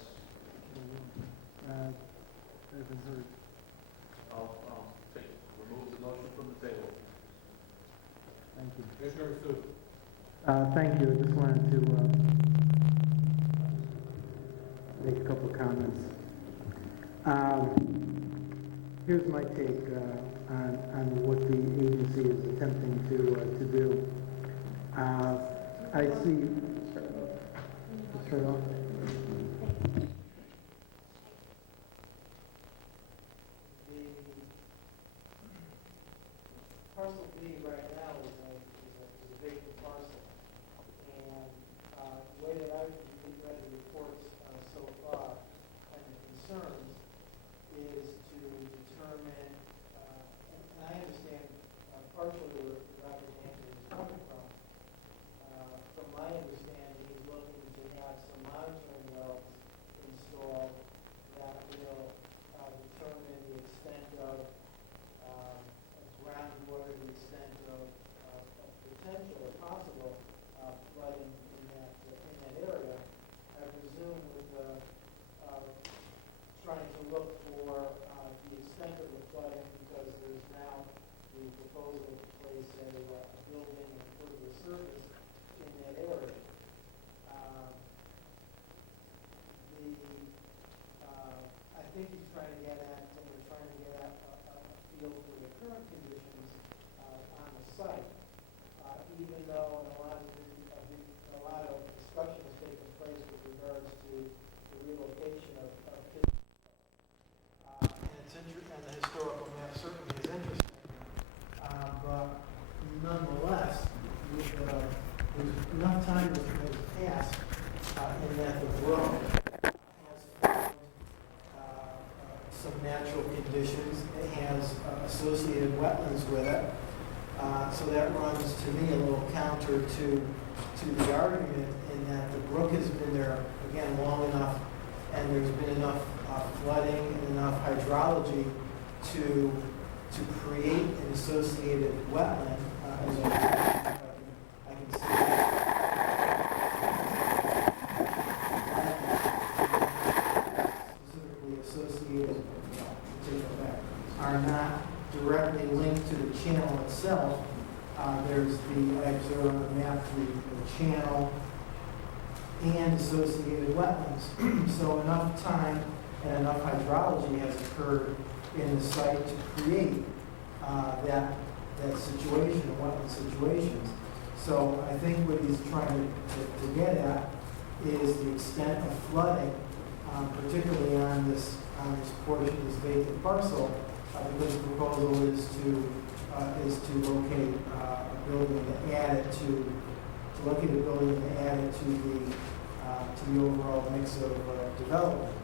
I'll remove the motion from the table. Thank you. Commissioner Sue? Thank you. I just wanted to make a couple of comments. Here's my take on what the agency is attempting to do. I see. Let's turn it off. Parcel B right now is a vacant parcel. And the way that I've read the reports so far and the concerns is to determine, and I understand partially where Dr. Danbury is coming from. From my understanding, he's looking to have some monitoring wells installed that will determine the extent of groundwater, the extent of potential or possible flooding in that area. I presume with trying to look for the extent of the flooding because there's now the proposal to place a building and further service in that area. I think he's trying to get at, and we're trying to get at a feel for the current conditions on the site. Even nonetheless, there's enough time has passed in that the brook has found some natural conditions. It has associated wetlands with it. So that runs to me a little counter to the argument in that the brook has been there, again, long enough, and there's been enough flooding and enough hydrology to create an associated wetland. As I can see specifically associated, are not directly linked to the channel itself. There's I observe on the map the channel and associated wetlands. So enough time and enough hydrology has occurred in the site to create that situation, wetland situations. So I think what he's trying to get at is the extent of flooding, particularly on this portion, this vacant parcel, because the proposal is to locate a building and add it to locate a building and add it to the overall mix of development.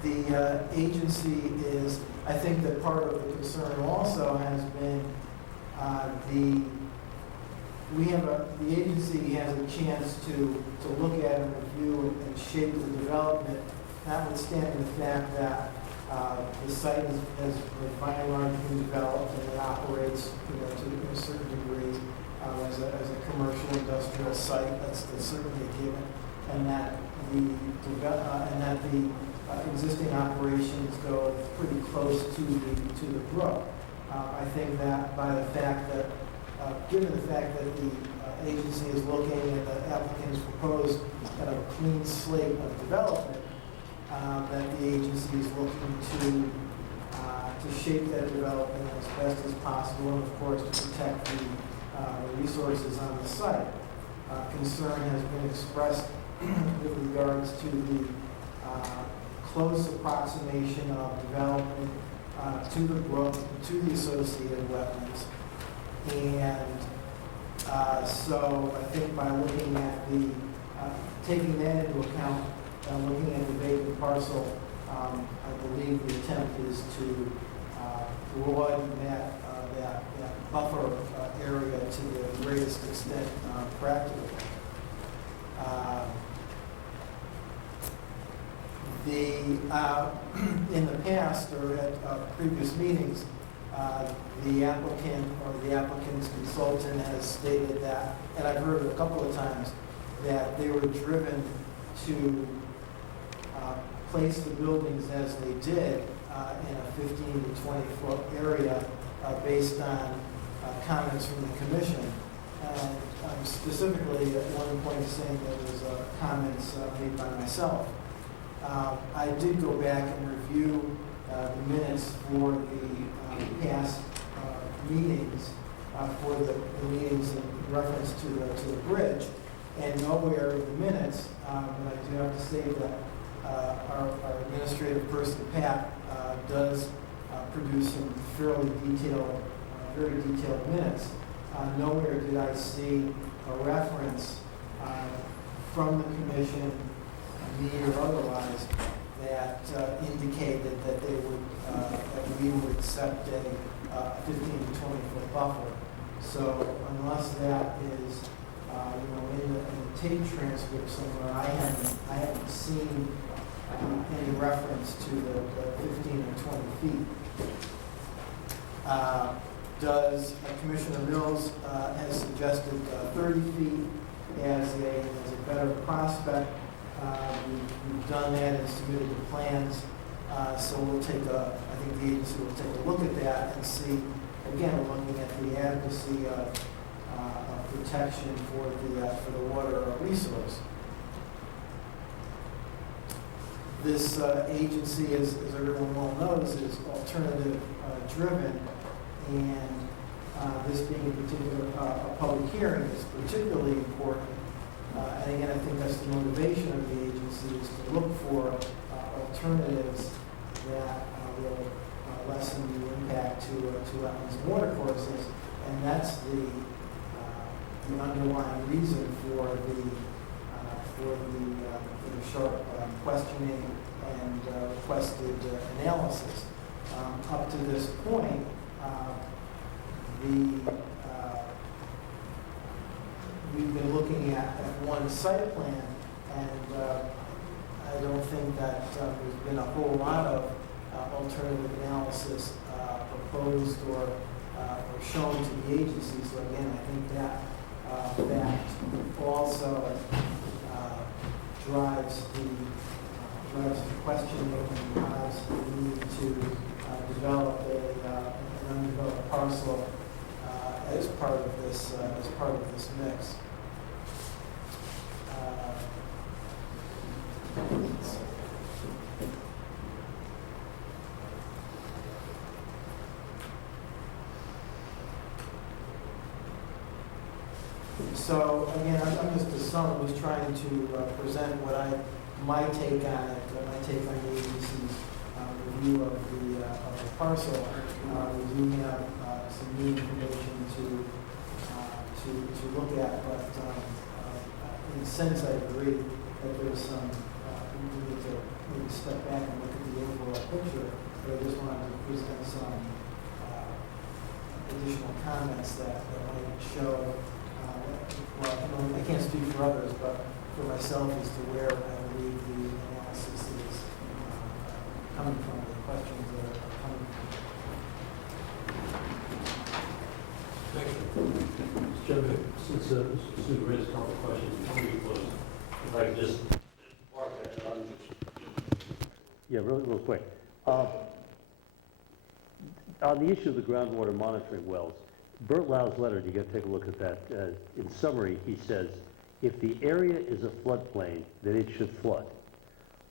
The agency is, I think that part of the concern also has been the agency has a chance to look at and review and shape the development, notwithstanding the fact that the site has by and large been developed and it operates, to a certain degree as a commercial industrial site. That's certainly a given, and that the existing operations go pretty close to the brook. I think that by the fact that, given the fact that the agency is looking at the applicant's proposed kind of a clean slate of development, that the agency is looking to shape that development as best as possible, and of course to protect the resources on the site. Concern has been expressed with regards to the close approximation of development to the brook, to the associated wetlands. And so I think by looking at taking that into account, looking at the vacant parcel, I believe the attempt is to broaden that buffer area to the greatest extent practical. In the past or at previous meetings, the applicant or the applicant's consultant has stated that, and I've heard it a couple of times, that they were driven to place the buildings as they did in a 15 to 20 foot area based on comments from the commission. And specifically at one point saying there was comments made by myself. I did go back and review the minutes for the past meetings, for the meetings in reference to the bridge, and nowhere in the minutes, but I do have to say that our administrative person, Pat, does produce some fairly detailed, very detailed minutes. Nowhere did I see a reference from the commission, me or otherwise, that indicated that they would, that we would accept a 15 to 20 foot buffer. So unless that is, in the tape transcript somewhere, I haven't seen any reference to the 15 or 20 feet. Commissioner Mills has suggested 30 feet as a better prospect. We've done that and submitted the plans. So we'll I think the agency will take a look at that and see, again, we're looking at the adequacy of protection for the water resource. This agency, as everyone well knows, is alternative driven, and this being in particular a public hearing is particularly important. And again, I think that's the motivation of the agency, is to look for alternatives the underlying reason for the sharp questioning and requested analysis. Up to this point, we've been looking at one site plan, and I don't think that there's been a whole lot of alternative analysis proposed or shown to the agency. So again, I think that fact also drives the questioning and drives the need to develop an undeveloped parcel as part of this mix. So again, I'm just a son who's trying to present my take on it, my take on the agency's review of the parcel. We do have some new information to look at, but in a sense, I agree that there's some we need to maybe step back and look at the overall picture. But I just wanted to present some additional comments that might show. Well, I can't speak for others, but for myself as to where I believe the analysis is coming from, the questions that are coming from. Mr. Chairman, since Sue raised a couple of questions before we close, if I could just mark that on. Yeah, real quick. On the issue of the groundwater monitoring wells, Bert Lau's letter, you got to take a look at that. In summary, he says, if the area is a floodplain, then it should flood.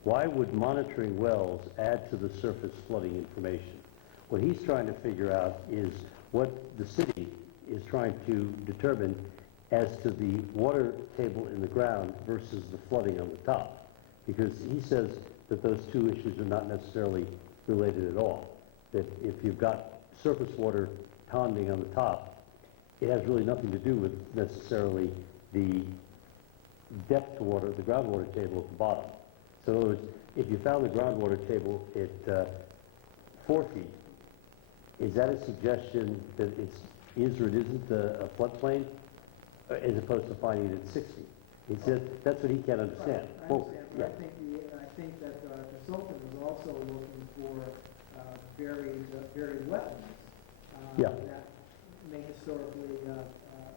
Why would monitoring wells add to the surface flooding information? What he's trying to figure out is what the city is trying to determine as to the water table in the ground versus the flooding on the top. Because he says that those two issues are not necessarily related at all. That if you've got surface water ponding on the top, it has really nothing to do with necessarily the depth to water, the groundwater table at the bottom. So in other words, if you found the groundwater table at 4 feet, is that a suggestion that it is or it isn't a floodplain, as opposed to finding it at 6 feet? He said that's what he can't understand. Right, I understand, but I think that the consultant was also looking for buried wetlands. Yeah. That may historically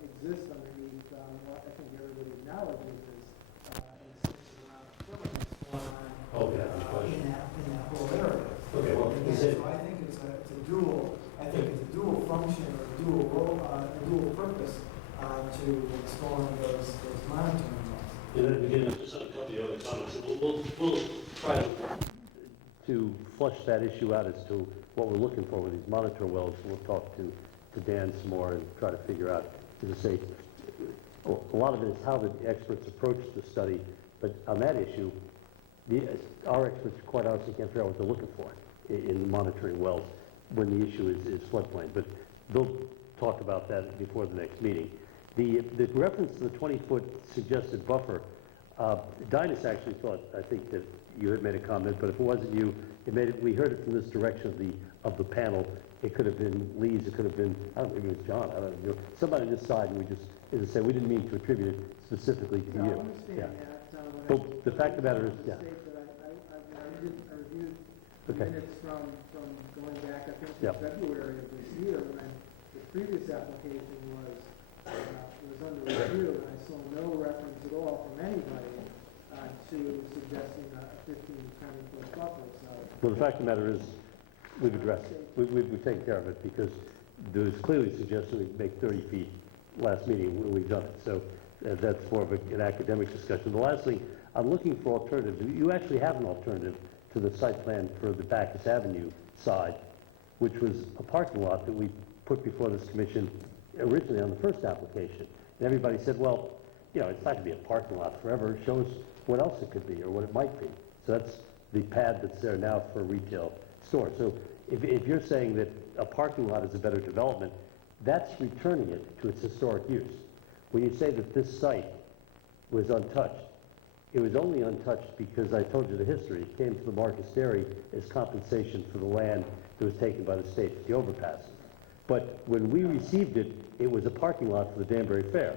exist underneath what I think everybody acknowledges is extensive amount of permanence going on in that whole area. Okay, well, Again, so I think it's a dual function or a dual role, a dual purpose to installing those monitoring wells. And then again, just a couple of other comments. We'll try to flush that issue out as to what we're looking for with these monitor wells. We'll talk to Dan some more and try to figure out, as I say, a lot of it is how the experts approach the study, but on that issue, our experts quite honestly can't figure out what they're looking for in monitoring wells when the issue is floodplain. But they'll talk about that before the next meeting. The reference to the 20-foot suggested buffer, Dinus actually thought, I think that you had made a comment, but if it wasn't you, we heard it from this direction of the panel. It could have been Lee's, it could have been, I don't know, maybe it was John, I don't know, somebody on this side, and we just, as I say, we didn't mean to attribute it specifically to No, you. I understand that. But the fact of the matter is, yeah. I reviewed the Okay. minutes from going back, I think, Yep. to February of this year, when the previous application was under review, and I saw no reference at all from anybody to suggesting a 15 to 20-foot buffer, so. Well, the fact of the matter is, we've addressed it. We've taken care of it because there was clearly suggestion we make 30 feet last meeting when we've done it. So that's more of an academic discussion. The last thing, I'm looking for alternatives. You actually have an alternative to the site plan for the Bacchus Avenue side, which was a parking lot that we put before this commission originally on the first application. And everybody said, well, you know, it's not going to be a parking lot forever. Show us what else it could be or what it might be. So that's the pad that's there now for a retail store. So if you're saying that a parking lot is a better development, That's returning it to its historic use. When you say that this site was untouched, it was only untouched because I told you the history. It came to the Marcus Dairy as compensation for the land that was taken by the state, the overpasses. But when we received it, it was a parking lot for the Danbury Fair.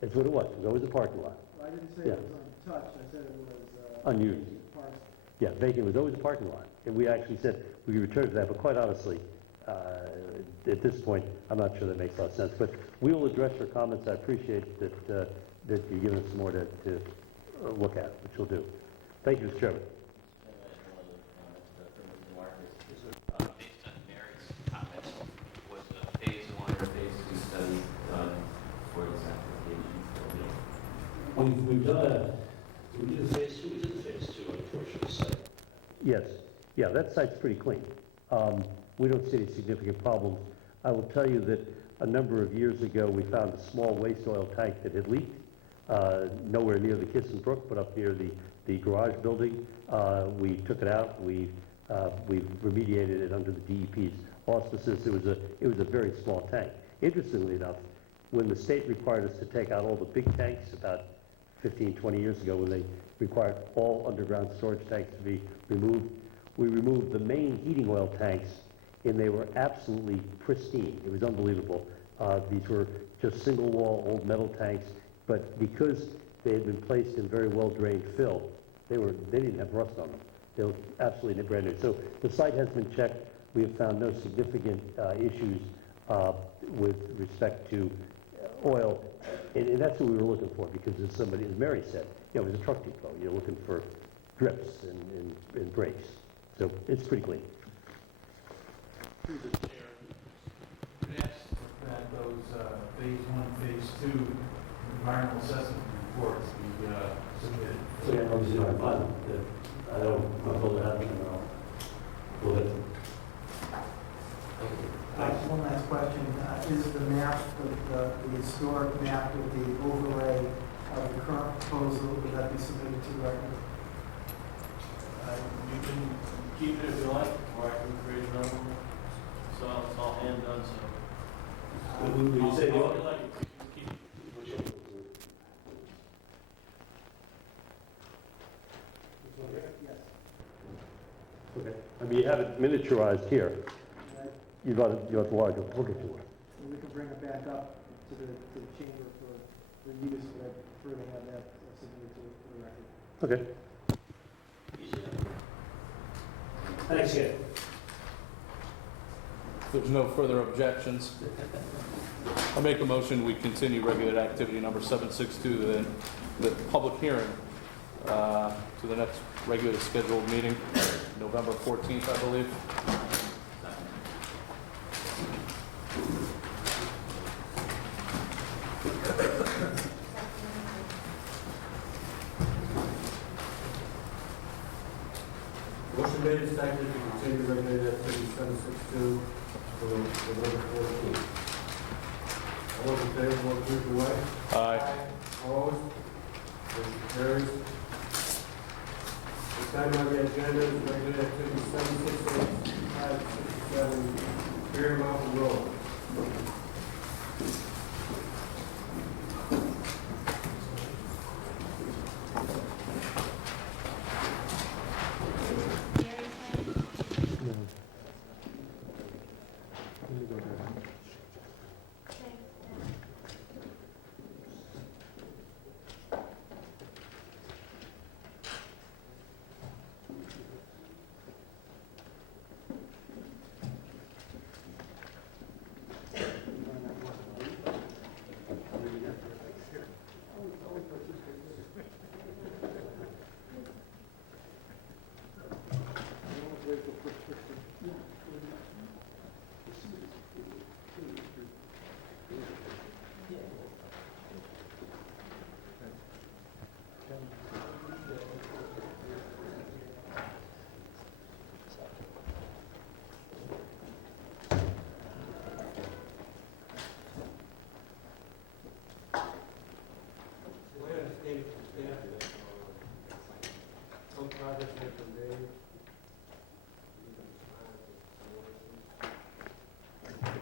That's what it was. It was always a parking lot. Well, I didn't say Yeah. it was untouched, I said it was, Unused. parcel. Yeah, vacant was always a parking lot. And we actually said we could return to that, but quite honestly, at this point, I'm not sure that makes a lot of sense. But we will address your comments. I appreciate that you're giving us some more to look at, which we'll do. Thank you, Mr. Chairman. Mr. Marcus. Based on Mary's comments, was a phase 1 or phase 2 study done for this application? We've done We did the phase 2 on a portion of the site. yes. Yeah, that site's pretty clean. We don't see any significant problems. I will tell you that a number of years ago, we found a small waste oil tank that had leaked, nowhere near the Kisson Brook, but up near the garage building. We took it out. We've remediated it under the DEP's auspices. It was a very small tank. Interestingly enough, when the state required us to take out all the big tanks about 15, 20 years ago, when they required all underground storage tanks to be removed, we removed the main heating oil tanks, and they were absolutely pristine. It was unbelievable. These were just single-wall old metal tanks, but because they had been placed in very well-drained fill, they didn't have rust on them. They were absolutely brand new. So the site has been checked. We have found no significant issues with respect to oil, and that's what we were looking for, because as Mary said, it was a truck depot. You're looking for drips and brakes. So it's pretty clean. Through the chair, could ask that those phase 1, phase 2 environmental assessment reports be submitted. So yeah, obviously I'm fine. I don't know that happening at all. Well, Just one last question. Is the map, the historic map with the overlay of the current proposal, would that be submitted to the record? You can keep it if you like, or I can create another one. So it's all hand done, so. When you say the How you like it, you can keep it. Yes. okay. I mean, you have it miniaturized here. You got the larger. We'll get to it. And we can bring it back up to the chamber for use, but I'd prefer to have that submitted to the record. Okay. Thanks, Ed. If there's no further objections, I'll make a motion, we continue regulated activity number 762, the public hearing, to the next regularly scheduled meeting, November 14th, I believe. Motion made and seconded to continue regulated activity 762 for November 14th. All those in favor, vote please away. Aye. Opposed? Motion carries. This time on the agenda is regulated activity 768, 567, Bear Mountain Road.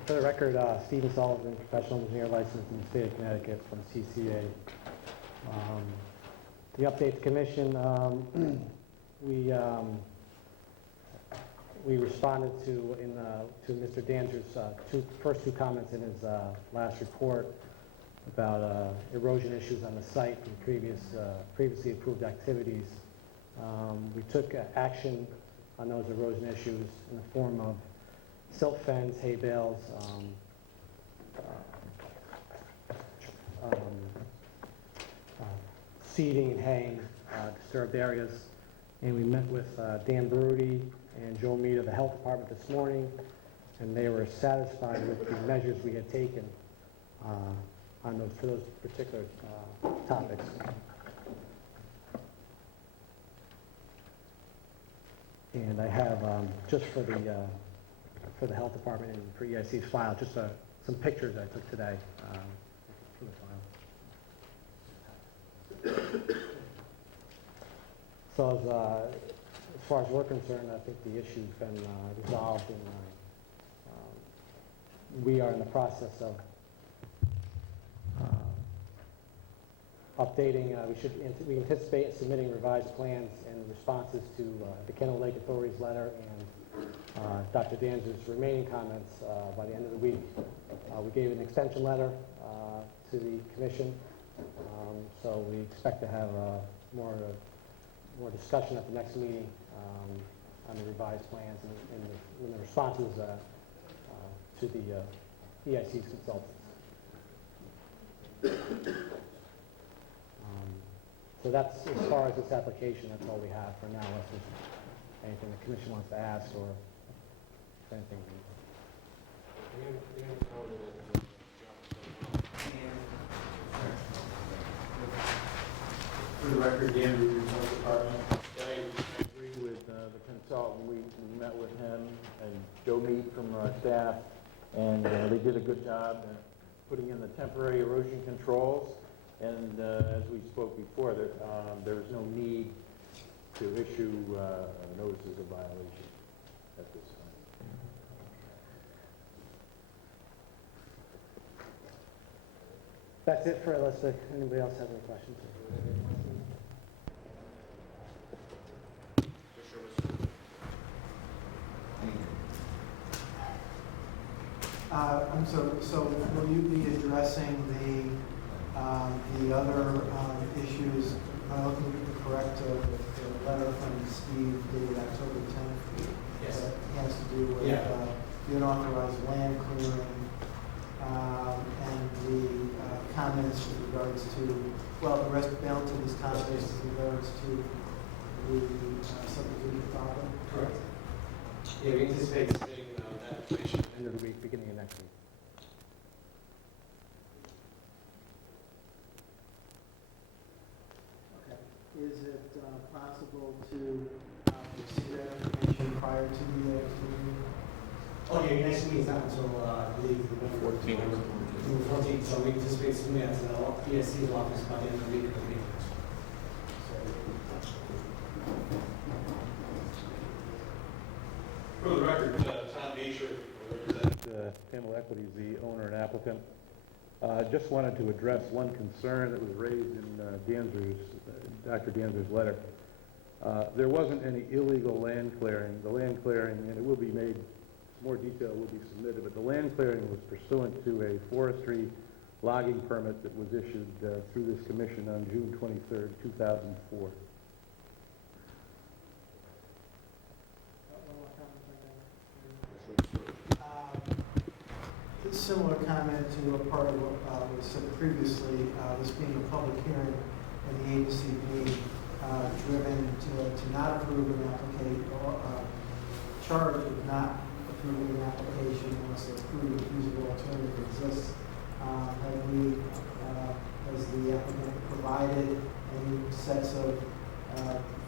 For the record, Stephen Sullivan, professional engineer licensed in the state of Connecticut from CCA. The update to commission, we responded to Mr. Danzer's first two comments in his last report about erosion issues on the site from previously approved activities. We took action on those erosion issues in the form of silt fence, hay bales, seeding and haying disturbed areas. And we met with Danbury and Joe Mead of the Health Department this morning, and they were satisfied with the measures we had taken for those particular topics. And I have, just for the Health Department and for EIC's file, just some pictures I took today for the file. So as far as we're concerned, I think the issue's been resolved, and we are in the process of updating. We anticipate submitting revised plans and responses to the Kendall Lake Authority's letter and Dr. Danzer's remaining comments by the end of the week. We gave an extension letter to the commission, so we expect to have more discussion at the next meeting on the revised plans and the responses to the EIC's consultants. So that's, as far as this application, that's all we have for now, unless there's anything the commission wants to ask or anything. For the record, Danbury Health Department. I agree with the consultant. We met with him and Joe Mead from staff, and they did a good job putting in the temporary erosion controls. And as we spoke before, there is no need to issue notices of violation at this time. That's it for us. If anybody else has any questions? So will you be addressing the other issues? Am I looking correct, the letter from Steve dated October 10th? Yes. That has to do with the unauthorized land clearing and the comments with regards to, well, the rest balance of his comments with regards to the subdivision problem? Correct. Yeah, we anticipate submitting that information. End of the week, beginning of next week. Is it possible to receive that information prior to the meeting? Oh, yeah, your next meeting is not until, I believe, November 14th, so we anticipate submitting that to the ESC's office by the end of the week. For the record, Tom Nasher, represent Tamil Equities, the owner and applicant. Just wanted to address one concern that was raised in Dr. Danzer's letter. There wasn't any illegal land clearing. The land clearing, and it will be made, more detail will be submitted, but the land clearing was pursuant to a forestry logging permit that was issued through this commission on June 23rd, 2004. Similar comment to a part of what was said previously, this being a public hearing and the agency being driven to not approve an application or charged with not approving an application unless a proven feasible alternative exists. Have we, has the applicant provided any sets of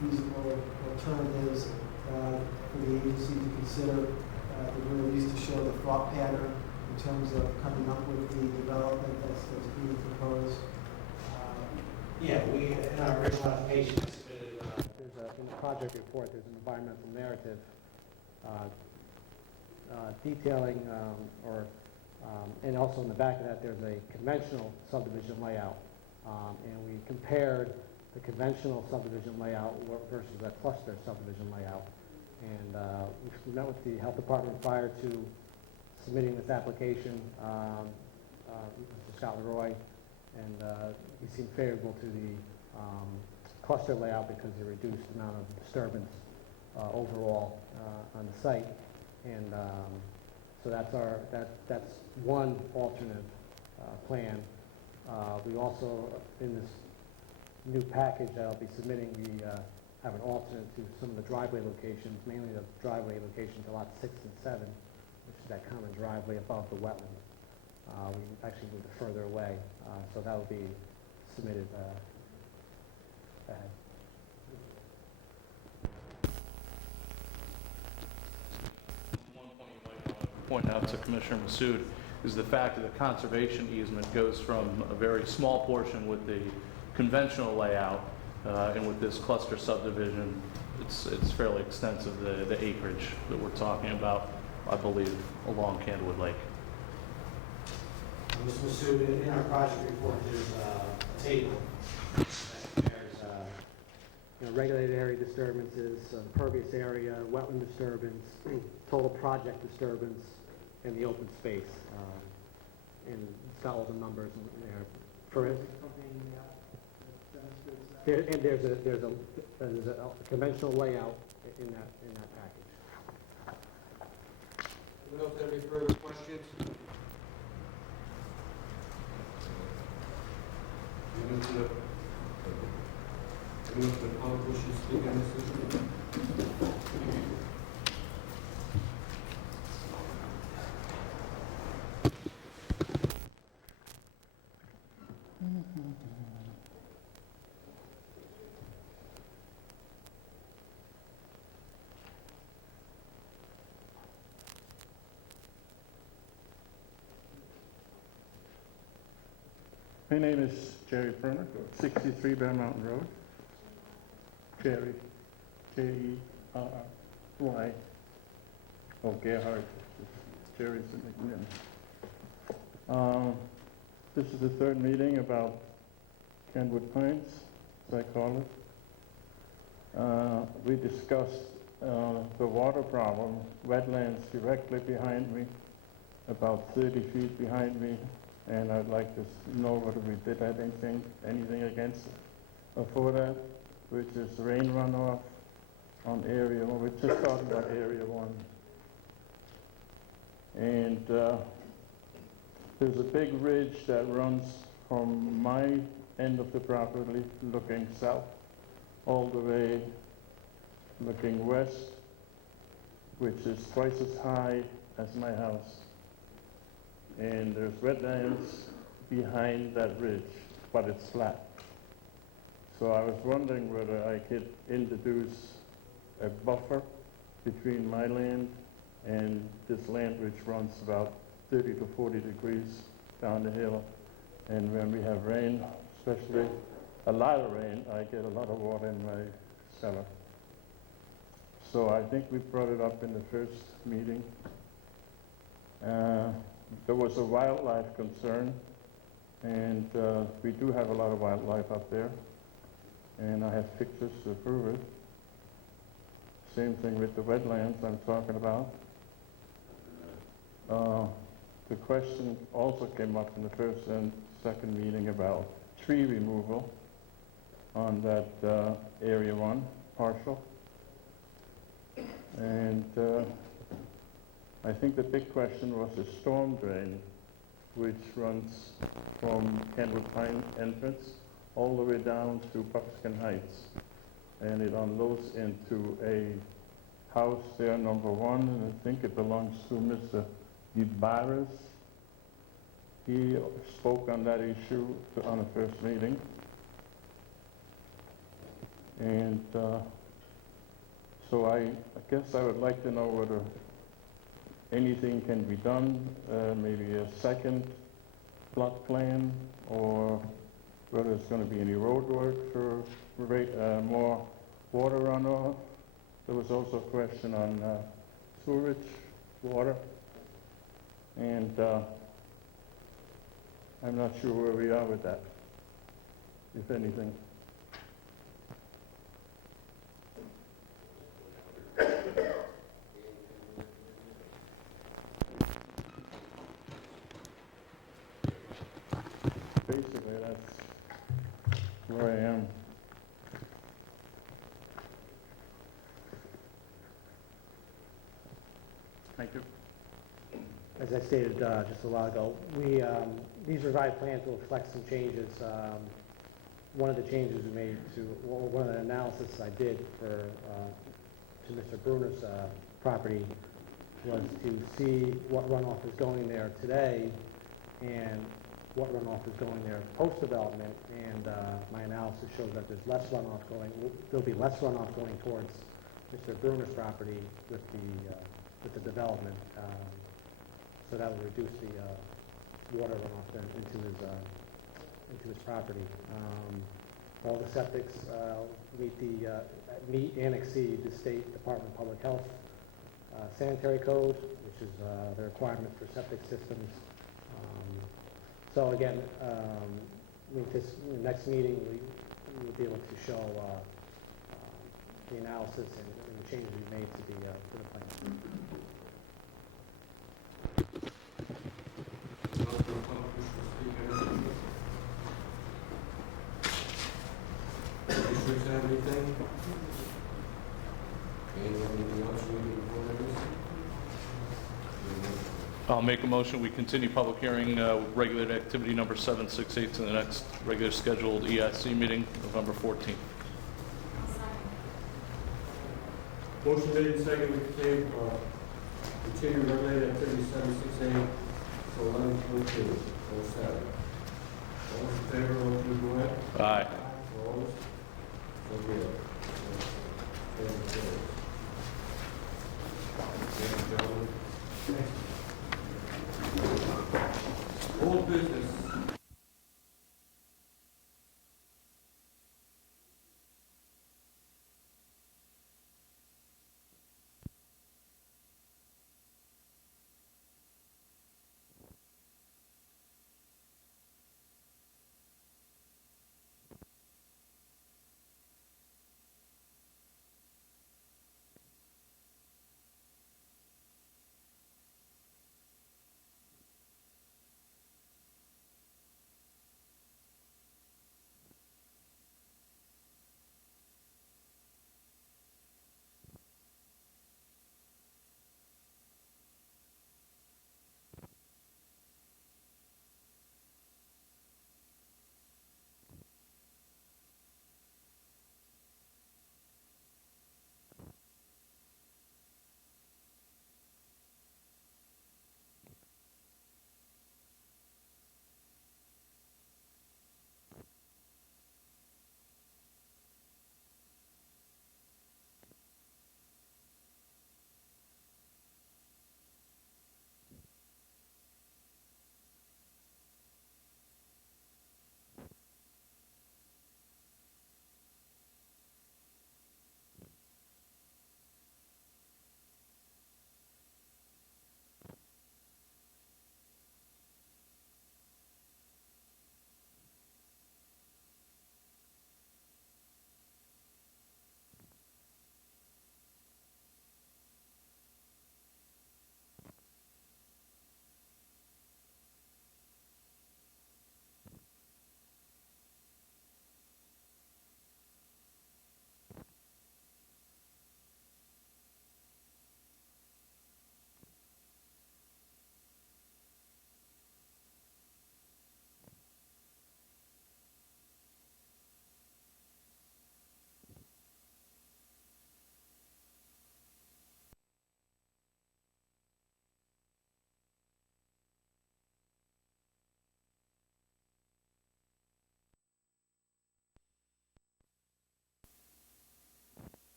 feasible alternatives for the agency to consider, at the very least to show the thought pattern in terms of coming up with the development that's being proposed? Yeah, we, in our original application, submitted, In the project report, there's an environmental narrative detailing or And also in the back of that, there's a conventional subdivision layout. And we compared the conventional subdivision layout versus a cluster subdivision layout. And we met with the health department prior to submitting this application, Mr. Scott Leroy, and he seemed favorable to the cluster layout because of the reduced amount of disturbance overall on the site. And so that's one alternative plan. We also, in this new package that I'll be submitting, we have an alternate to some of the driveway locations, mainly the driveway location to lots 6 and 7, which is that common driveway above the wetland. We actually moved it further away, so that will be submitted ahead. One point you might want to point out to Commissioner Massoud is the fact that the conservation easement goes from a very small portion with the conventional layout and with this cluster subdivision, it's fairly extensive, the acreage that we're talking about, I believe, along Candlewood Lake. Mr. Massoud, in our project report, there's a table that compares regulated area disturbances, impervious area, wetland disturbance, total project disturbance, and the open space. And it's got all the numbers in there. For it, and there's a conventional layout in that package. Anyone else have any further questions? Anyone from the public wishes to speak on this issue? My name is Jerry Ferner, 63 Bear Mountain Road. Jerry, J-E-R-R-Y. Oh, Gerhard. Jerry's the nickname. This is the third meeting about Kenwood Pines, as I call it. We discussed the water problem, wetlands directly behind me, about 30 feet behind me, and I'd like to know whether we did have anything against it for that, which is rain runoff on area 1. We're just talking about area 1. And there's a big ridge that runs from my end of the property looking south all the way looking west, which is twice as high as my house. And there's wetlands behind that ridge, but it's flat. So I was wondering whether I could introduce a buffer between my land and this land, which runs about 30 to 40 degrees down the hill. And when we have rain, especially a lot of rain, I get a lot of water in my cellar. So I think we brought it up in the first meeting. There was a wildlife concern, and we do have a lot of wildlife up there, and I have pictures to prove it. Same thing with the wetlands I'm talking about. The question also came up in the first and second meeting about tree removal on that area 1 partial. And I think the big question was the storm drain, which runs from Kenwood Pine entrance all the way down to Buckskin Heights. And it unloads into a house there, number 1, and I think it belongs to Mr. Ibarres. He spoke on that issue on the first meeting. And so I guess I would like to know whether anything can be done, maybe a second plot plan, or whether there's going to be any road work for more water runoff. There was also a question on sewerage water. And I'm not sure where we are with that, if anything. Basically, that's where I am. Thank you. As I stated just a while ago, these revised plans will reflect some changes. One of the changes we made one of the analysis I did to Mr. Bruner's property was to see what runoff is going there today and what runoff is going there post-development. And my analysis shows that there's less runoff there'll be less runoff going towards Mr. Bruner's property with the development. So that will reduce the water runoff then into his property. All the septics meet and exceed the State Department of Public Health sanitary code, which is the requirement for septic systems. So again, in the next meeting, we will be able to show the analysis and the changes we made to the plan. Commissioners have anything? Anything else you need before this? I'll make a motion, we continue public hearing, regulated activity number 768 to the next regular scheduled EIC meeting, November 14th. Motion made and seconded, we continue regulated activity 768 to 11/22/07. All those in favor, motion to go ahead? Aye. Opposed?